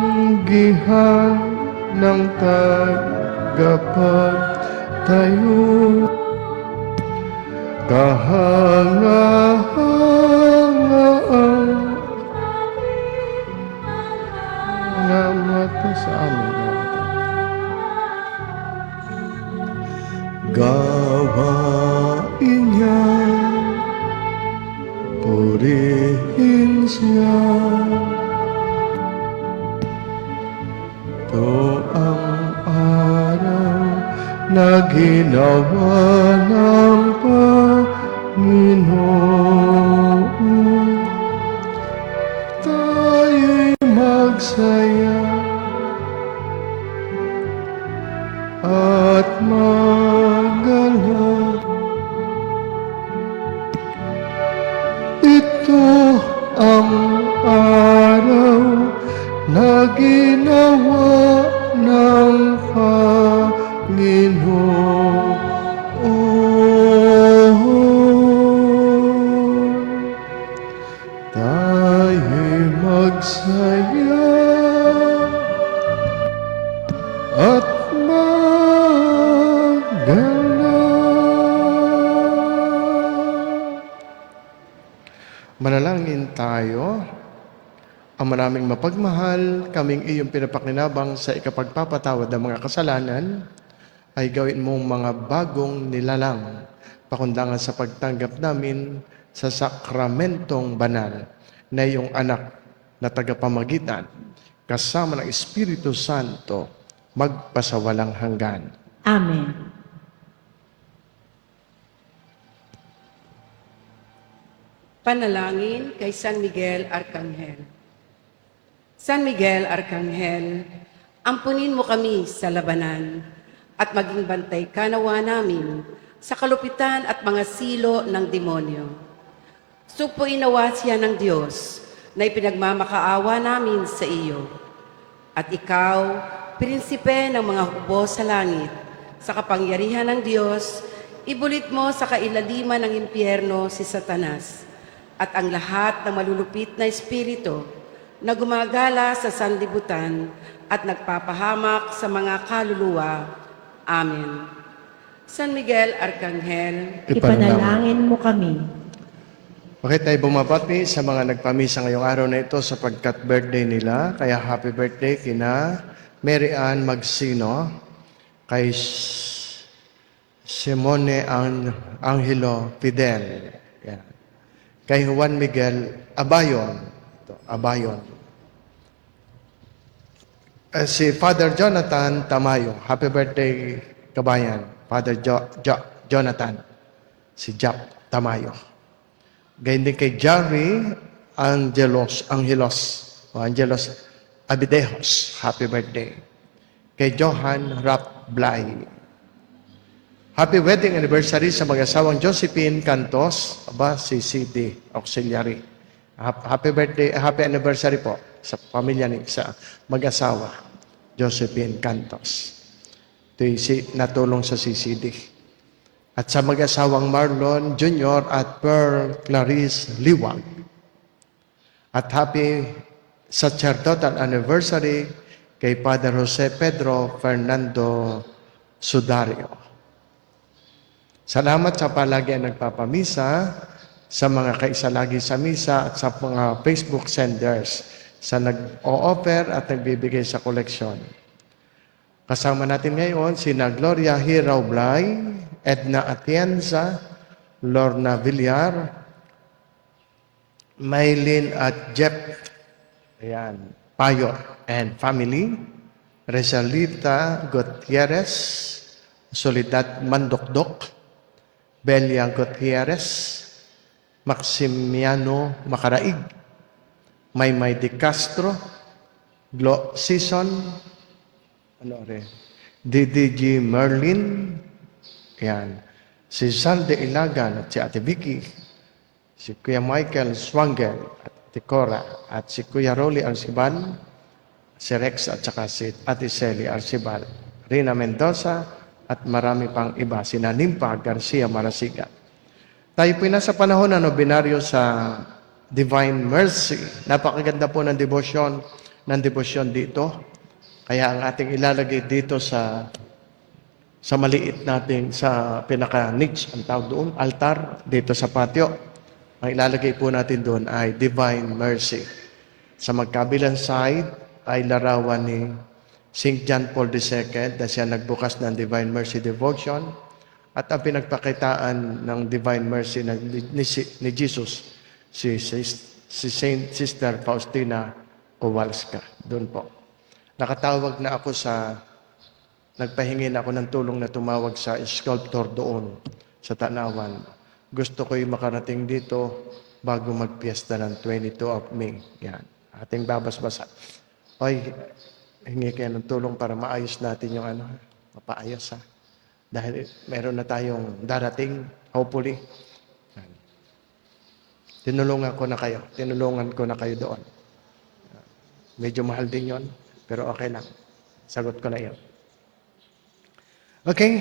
ng tagapagtayo. Kahangahangaan nga mata sa amin. Gawain niya, purihin siya. Ito ang araw na ginawa ng Panginoon. Tayo'y magsaya at magalak. Ito ang araw na ginawa ng Panginoon. Tayo'y magsaya at magalak. Manalangin tayo. Ang maraming mapagmahal, kaming iyong pinapakinabang sa ikapagpapatawad ng mga kasalanan, ay gawin mong mga bagong nilalang, pakundangan sa pagtanggap namin sa sakramentong banal na iyong anak na tagapamagitan, kasama ng Espiritu Santo, magpasawalang hanggan. Amen. Panalangin kay San Miguel Arcangel. San Miguel Arcangel, ampunin mo kami sa labanan at maging bantay ka nawa namin sa kalupitan at mga silo ng demonyo. Sugpuin nawa siya ng Diyos na ipinagmamakaawa namin sa iyo. At ikaw, prinsipe ng mga hukbo sa langit, sa kapangyarihan ng Diyos, ibulit mo sa kailaliman ng impyerno si Satanas at ang lahat ng malulupit na espiritu na gumagala sa sanlibutan at nagpapahamak sa mga kaluluwa. Amen. San Miguel Arcangel, Ipanalangin mo kami. Okay, tayo bumabati sa mga nagpamisa ngayong araw na ito sapagkat birthday nila. Kaya happy birthday kina Mary Ann Magsino, kay Simone Angelo Fidel, yan. Kay Juan Miguel Abayon, si Father Jonathan Tamayo, happy birthday kabayan, Father Jonathan, si Jap Tamayo. Gayun din kay Jerry Angelos Abidejos, happy birthday. Kay Johan Rapblay, happy wedding anniversary sa mag-asawang Josephine Cantos, si CD Auxiliary. Happy birthday, happy anniversary po sa pamilya ni sa mag-asawa Josephine Cantos. Ito yung natulong sa CCD. At sa mag-asawang Marlon Jr. at Pearl Clarice Liwag. At happy sacerdotal anniversary kay Father Jose Pedro Fernando Sudario. Salamat sa palagi ang nagpapamisa, sa mga kaisalagi sa misa at sa mga Facebook senders sa nag-o-offer at nagbibigay sa koleksyon. Kasama natin ngayon sina Gloria Hiraw Blay, Edna Atienza, Lorna Villar, Maylin at Jeff Payo and family, Resalita Gutierrez, Soledad Mandokdok, Belia Gutierrez, Maximiano Macaraig, Maymay de Castro, Glo Season, DDG Merlin, yan. Si Salde Ilagan at si Ate Vicky, si Kuya Michael Swangel at Ate Cora, at si Kuya Rolly Arcibal, si Rex at saka si Ate Sally Arcibal, Rina Mendoza, at marami pang iba, si Nanimpa Garcia Marasigan. Tayo po nasa panahon na nobinaryo sa Divine Mercy. Napakaganda po ng devotion dito. Kaya ang ating ilalagay dito sa maliit natin, sa pinaka-niche, ang tawag doon, altar, dito sa patio. Ang ilalagay po natin doon ay Divine Mercy. Sa magkabilang side ay larawan ni St. John Paul II na siya nagbukas ng Divine Mercy Devotion at ang pinagpakitaan ng Divine Mercy ni Jesus, si Saint Sister Faustina Kowalska. Doon po. Nakatawag na ako nagpahingi na ako ng tulong na tumawag sa sculptor doon sa Tanawan. Gusto ko'y makarating dito bago magpiesta ng 22 of May. Yan. Ating babasbasa. Oy, hingi kayo ng tulong para maayos natin yung mapaayos ha. Dahil meron na tayong darating, hopefully. Tinulungan ko na kayo doon. Medyo mahal din yon, pero okay lang. Sagot ko na yon. Okay,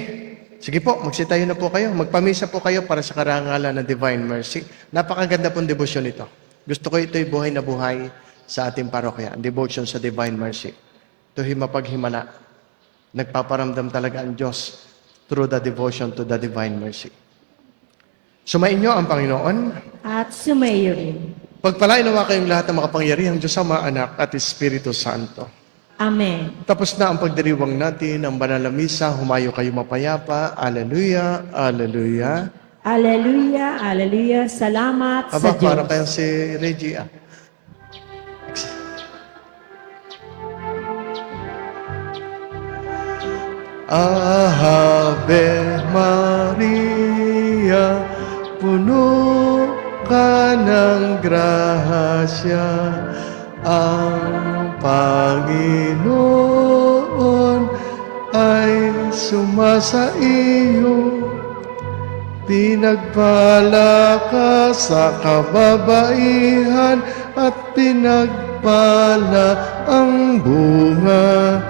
sige po, magsitayo na po kayo. Magpamisa po kayo para sa karangalan ng Divine Mercy. Napakaganda pong devotion ito. Gusto ko ito'y buhay na buhay sa ating parokya. Ang devotion sa Divine Mercy. Ito'y mapaghimala. Nagpaparamdam talaga ang Diyos through the devotion to the Divine Mercy. Sumainyo ang Panginoon. At sumayo rin. Pagpalain nawa kayong lahat ng makapangyarihang Diyos Ama, Anak at Espiritu Santo. Amen. Tapos na ang pagdiriwang natin ng banal na misa. Humayo kayo mapayapa. Alleluia, alleluia. Alleluia, alleluia. Salamat sa Aba, Diyos. para kayong si Reggie. Ave Maria, puno ka ng grasya, ang Panginoon ay sumasa iyo. Pinagpala ka sa kababaihan at pinagpala ang bunga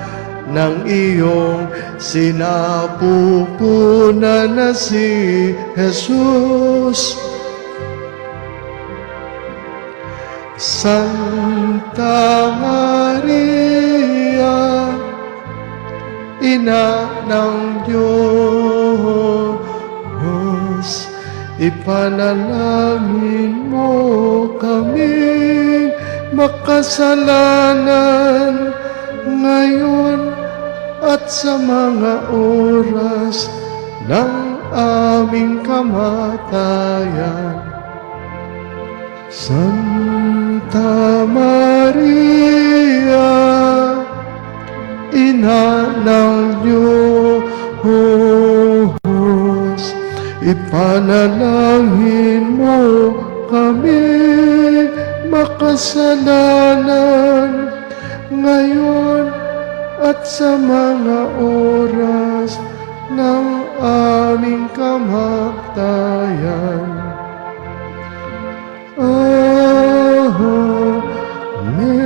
ng iyong sinapupunan na si Jesus. Santa Maria, Ina ng Diyos, ipanalangin mo kami makasalanan ngayon at sa mga oras ng aming kamatayan. Santa Maria, Ina ng Diyos, ipanalangin mo kami makasalanan ngayon at sa mga oras ng aming kamatayan. Amen. Amen.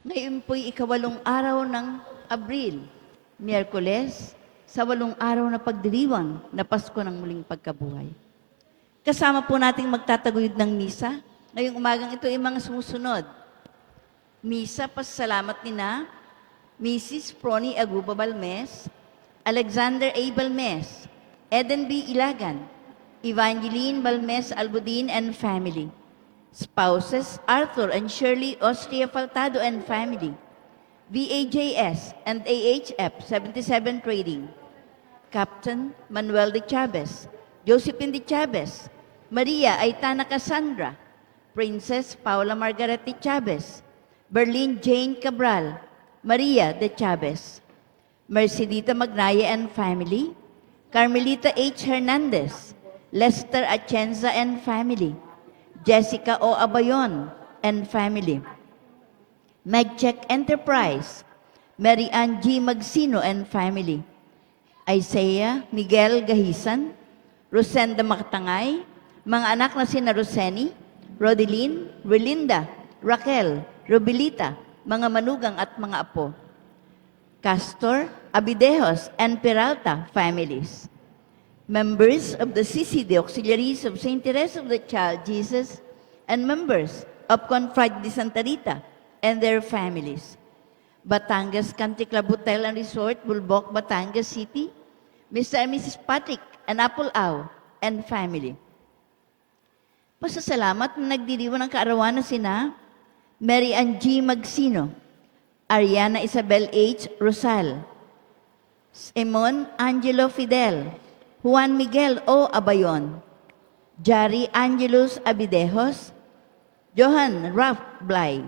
Ngayon po'y ikawalong araw ng Abril, Miyerkules, sa 8 araw na pagdiriwang na Pasko ng muling pagkabuhay. Kasama po nating magtataguyod ng misa. Ngayong umagang ito ay mga sumusunod. Misa, pasasalamat ni na Mrs. Prony Aguba Balmes, Alexander A. Balmes, Eden B. Ilagan, Evangeline Balmes Albudin and family. Spouses Arthur and Shirley Ostria Faltado and family. VAJS and AHF 77 Trading. Captain Manuel de Chavez, Josephine de Chavez, Maria Aitana Cassandra, Princess Paula Margaret de Chavez, Berlin Jane Cabral, Maria de Chavez, Mercedita Magnaya and family, Carmelita H. Hernandez, Lester Atienza and family, Jessica O. Abayon and family, Medcheck Enterprise, Mary Ann G. Magsino and family, Isaiah Miguel Gahisan, Rosenda Makatangay, mga anak na sina Roseni, Rodeline, Relinda, Raquel, Robilita, mga manugang at mga apo, Castor, Abidejos, and Peralta families, members of the CCD Auxiliaries of St. Teresa of the Child Jesus, and members of Confrade de Santa Rita and their families, Batangas Country Club Hotel and Resort, Bulbok, Batangas City, Mr. and Mrs. Patrick and Apple Au and family. Pasasalamat na nagdiriwan ng kaarawan na sina Mary Ann G. Magsino, Ariana Isabel H. Rosal, Simon Angelo Fidel, Juan Miguel O. Abayon, Jari Angelus Abidejos, Johan Ralph Blay.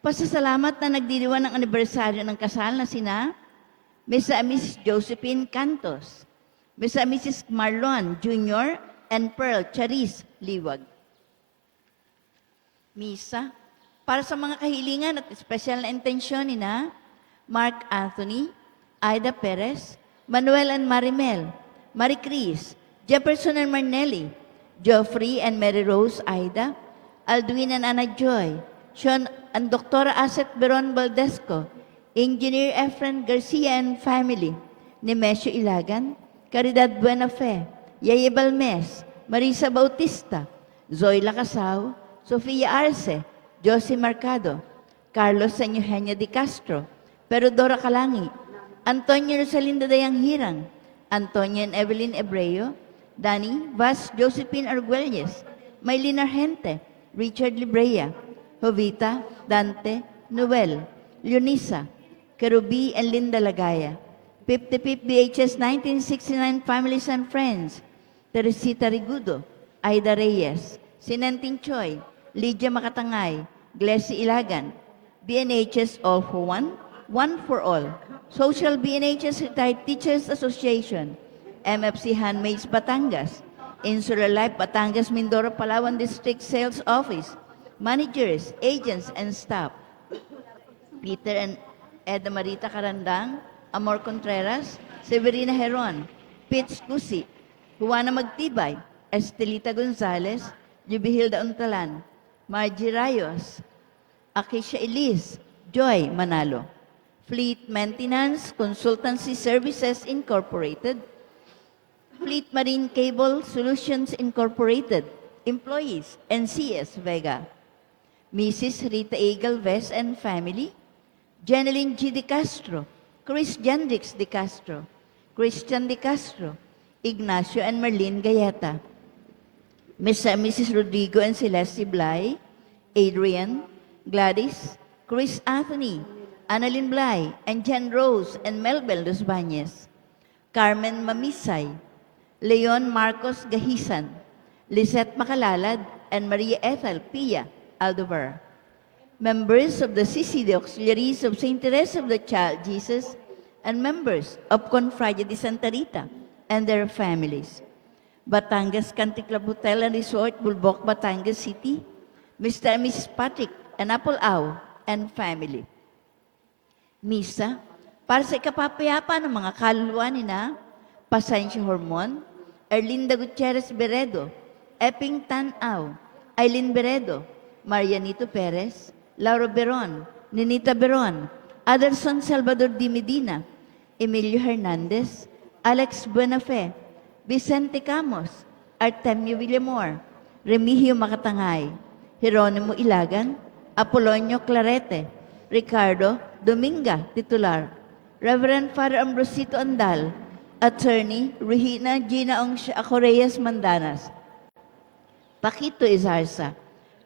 Pasasalamat na nagdiriwan ng anibersaryo ng kasal na sina Mr. and Mrs. Josephine Cantos, Mr. and Mrs. Marlon Jr. and Pearl Charis Liwag. Misa, para sa mga kahilingan at espesyal na intensyon ni na Mark Anthony, Aida Perez, Manuel and Marimel, Marie Cris, Jefferson and Marnelli, Geoffrey and Mary Rose Aida, Aldwin and Anna Joy, Sean and Dr. Asset Beron Valdesco, Engineer Efren Garcia and family, Nemesio Ilagan, Caridad Buenafe, Yaya Balmes, Marisa Bautista, Zoila Casao, Sofia Arce, Josie Mercado, Carlos San Eugenio de Castro, Perodora Calangi, Antonio Rosalinda Dayang Hirang, Antonio and Evelyn Ebreo, Danny Vaz Josephine Arguelles, Maylin Argente, Richard Librea, Jovita, Dante, Noel, Leonisa, Kerubi and Linda Lagaya, 55 BHS 1969 Families and Friends, Teresita Rigudo, Aida Reyes, Sinenting Choi, Lydia Makatangay, Glessy Ilagan, BNHS All for One, One for All, Social BNHS Retired Teachers Association, MFC Handmaids Batangas, Insular Life Batangas Mindoro Palawan District Sales Office, managers, agents, and staff, Peter and Edna Marita Carandang, Amor Contreras, Severina Heron, Pitch Cusi, Juana Magtibay, Estelita Gonzalez, Jubihilda Untalan, Margie Rayos, Akisha Elise, Joy Manalo, Fleet Maintenance Consultancy Services Incorporated, Fleet Marine Cable Solutions Incorporated, employees, NCS Vega, Mrs. Rita A. Galvez and family, Jeneline G. De Castro, Chris Jandrix De Castro, Christian De Castro, Ignacio and Marlene Gayeta, Mr. and Mrs. Rodrigo and Celeste Blay, Adrian, Gladys, Chris Anthony, Annalyn Blay, and Jen Rose and Melbel Los Bañez, Carmen Mamisay, Leon Marcos Gahisan, Lisette Makalalad, and Maria Ethel Pia Aldovar, members of the CCD Auxiliaries of St. Teresa of the Child Jesus, and members of Confrade de Santa Rita and their families, Batangas Country Club Hotel and Resort, Bulbok, Batangas City, Mr. and Mrs. Patrick and Apple Au and family. Misa, para sa ikapapayapa ng mga kaluluwa ni na Pasensya Hormon, Erlinda Gutierrez Beredo, Epping Tan Au, Aileen Beredo, Marianito Perez, Laura Beron, Ninita Beron, Adelson Salvador Di Medina, Emilio Hernandez, Alex Buenafe, Vicente Camos, Artemio Villamor, Remigio Makatangay, Jeronimo Ilagan, Apolonio Clarete, Ricardo Dominga, titular, Reverend Father Ambrosito Andal, Attorney Regina Gina Ong Correas Mandanas, Paquito Izarza,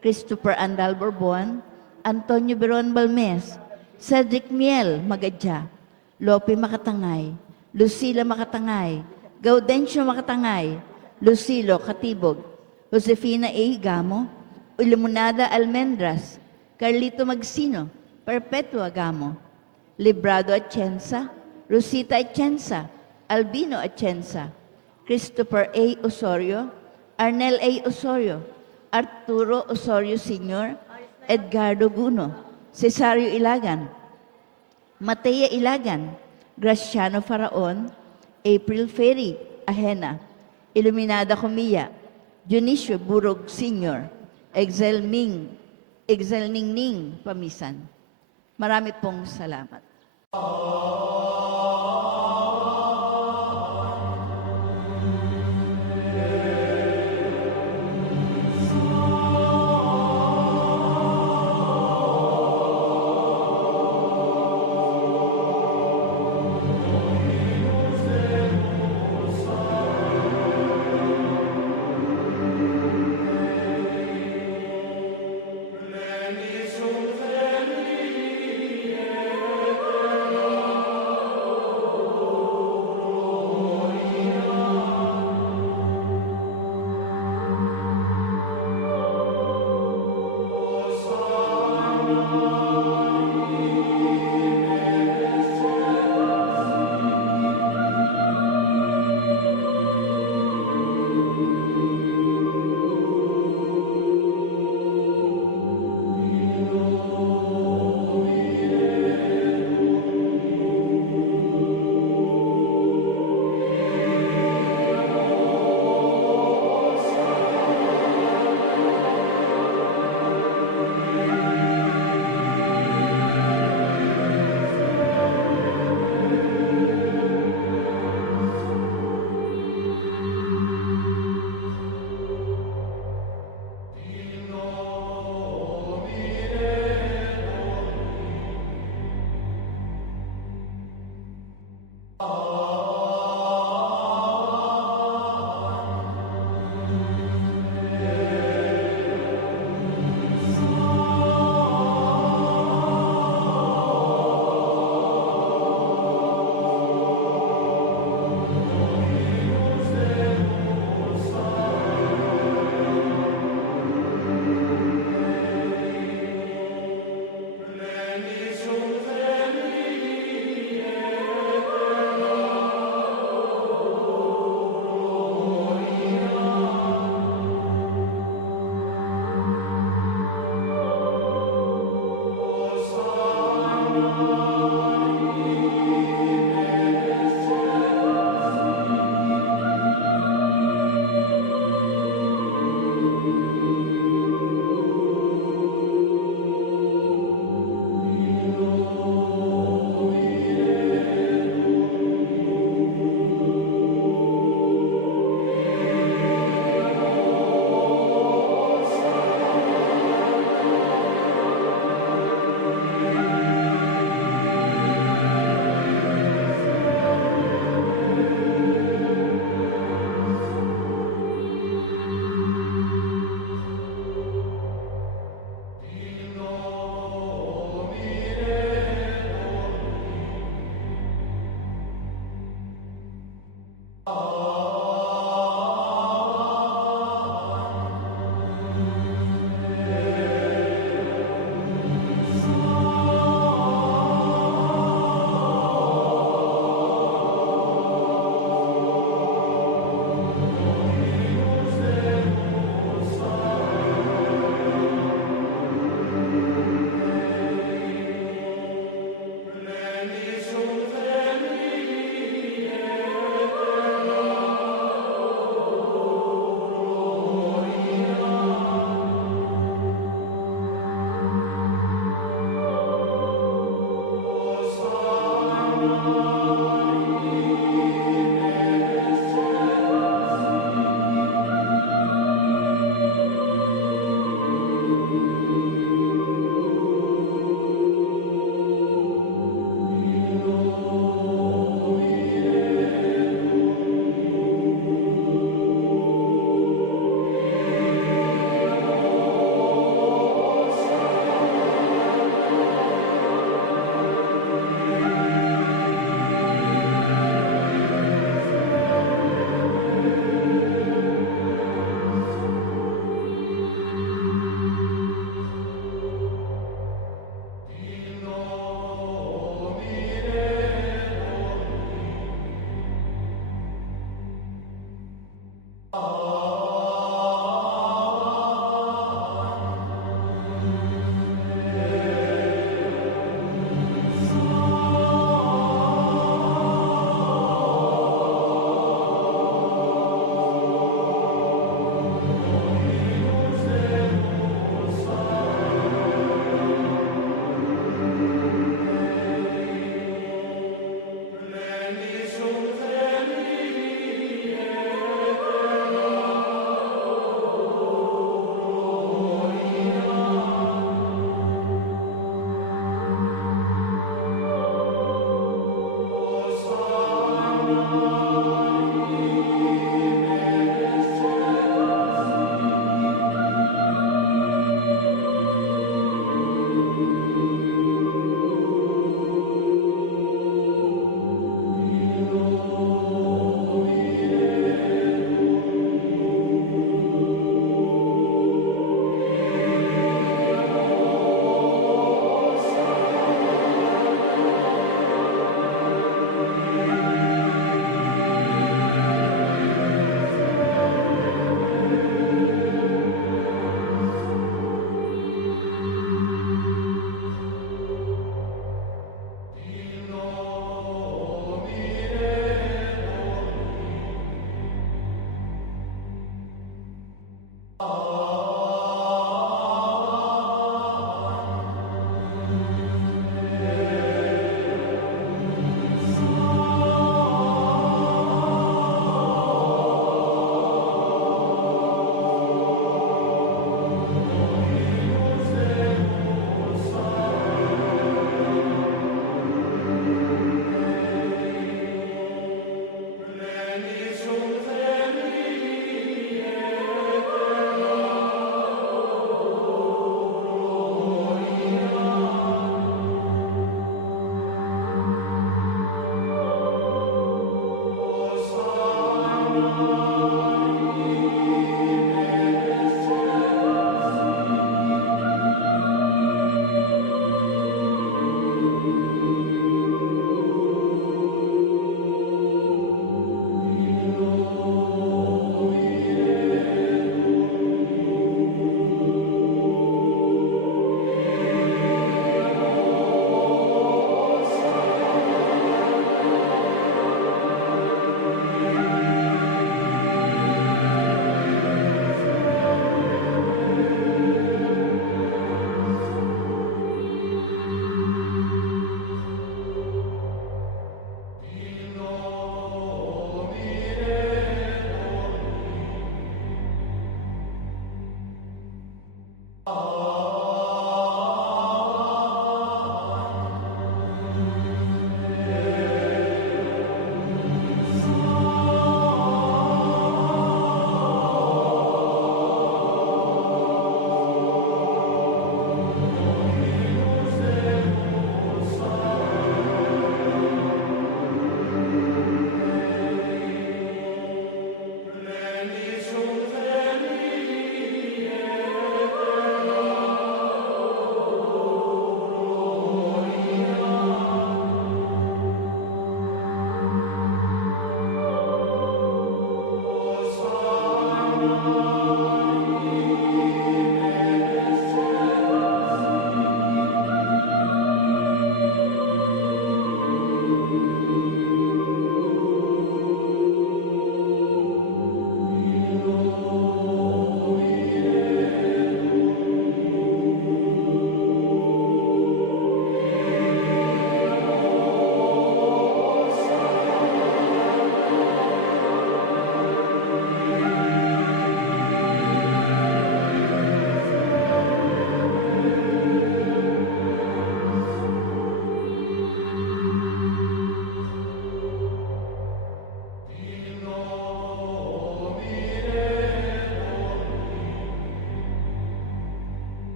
Christopher Andal Borbon, Antonio Beron Balmes, Cedric Miel Magadya, Lope Makatangay, Lucila Makatangay, Gaudencio Makatangay, Lucilo Katibog, Josefina A. Gamo, Ulimonada Almendras, Carlito Magsino, Perpetua Gamo, Librado Atienza, Rosita Atienza, Albino Atienza, Christopher A. Osorio, Arnel A. Osorio, Arturo Osorio Sr., Edgardo Guno, Cesario Ilagan, Matea Ilagan, Graciano Faraon, April Ferry Ahena, Iluminada Comilla, Dionisio Burog Sr., Excel Ningning Pamisan. Marami pong salamat.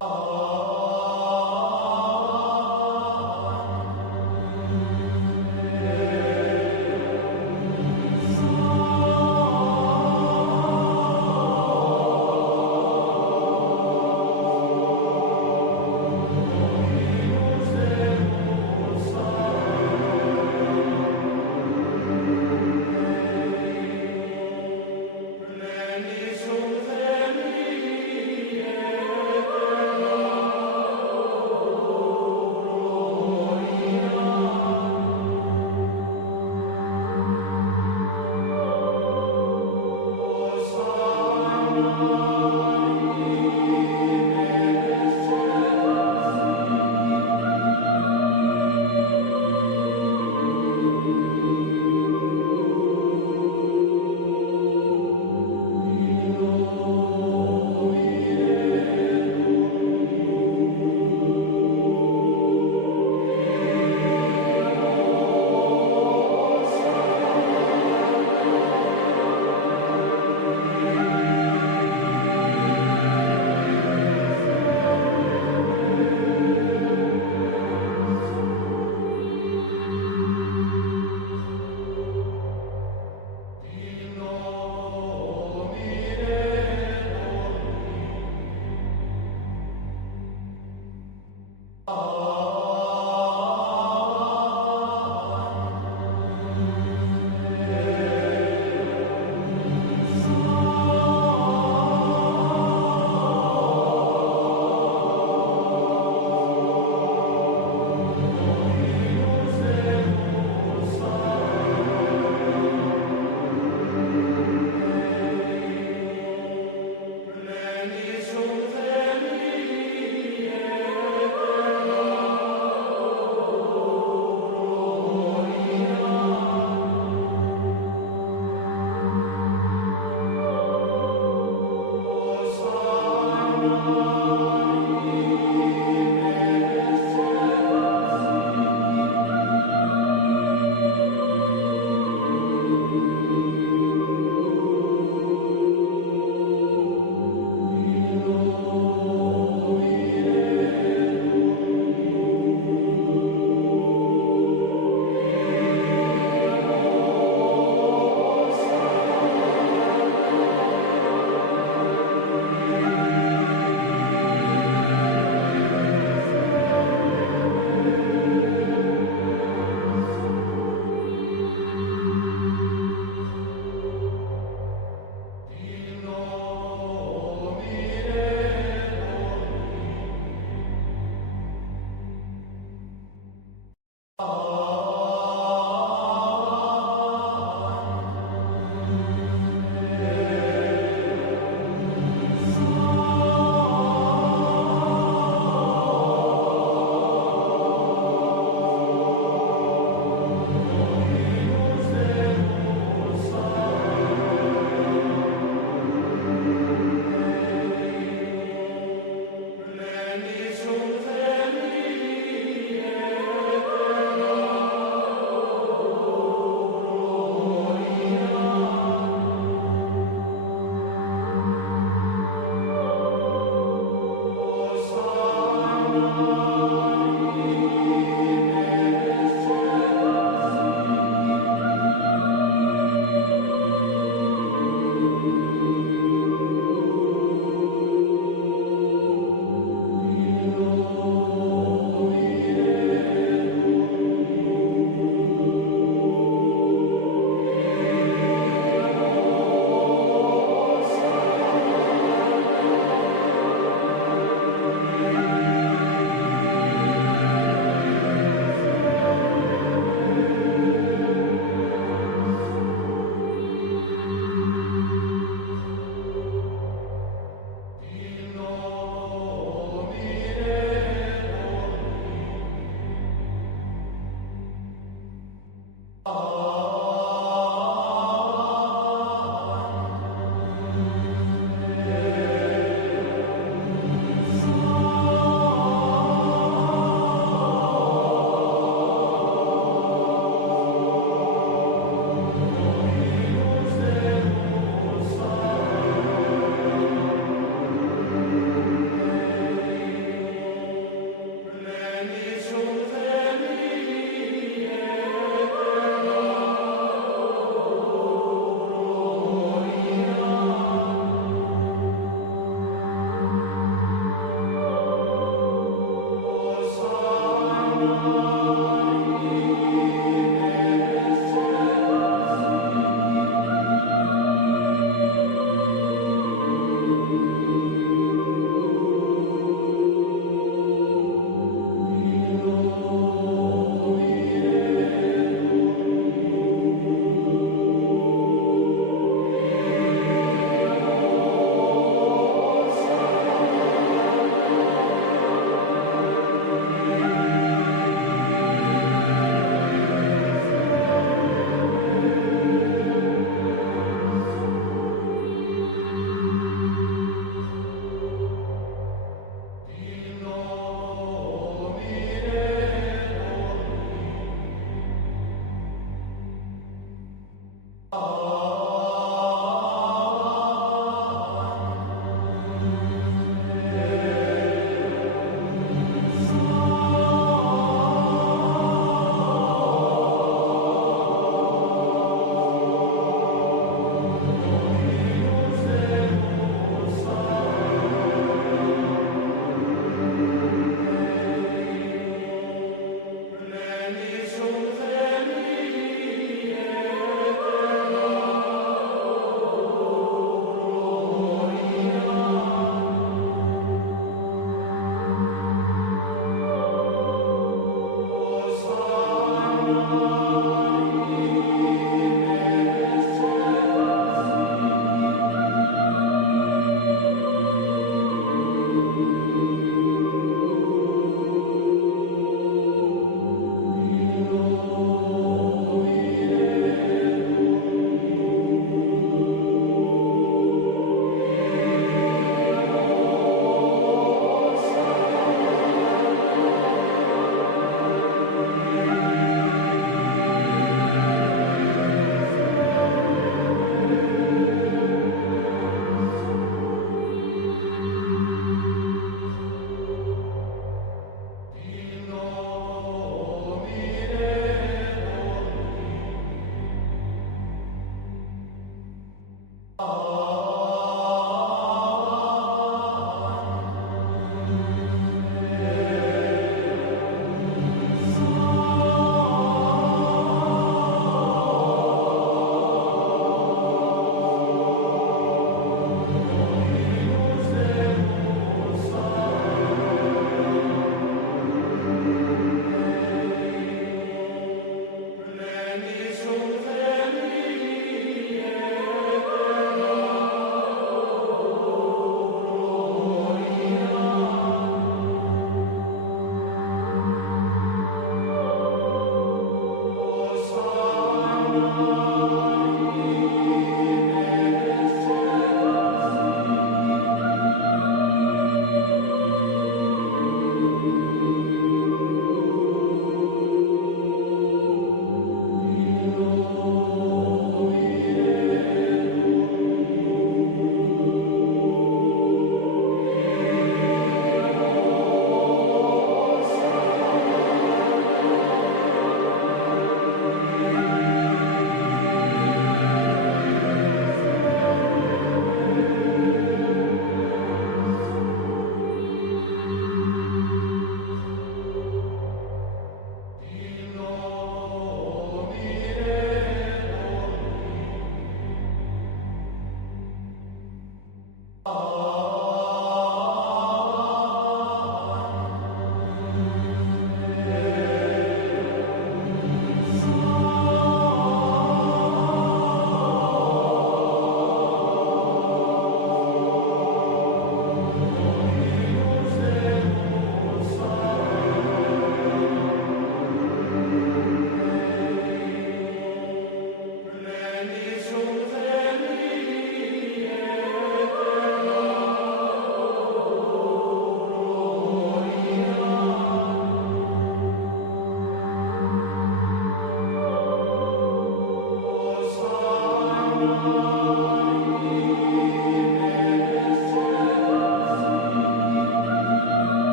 Amen.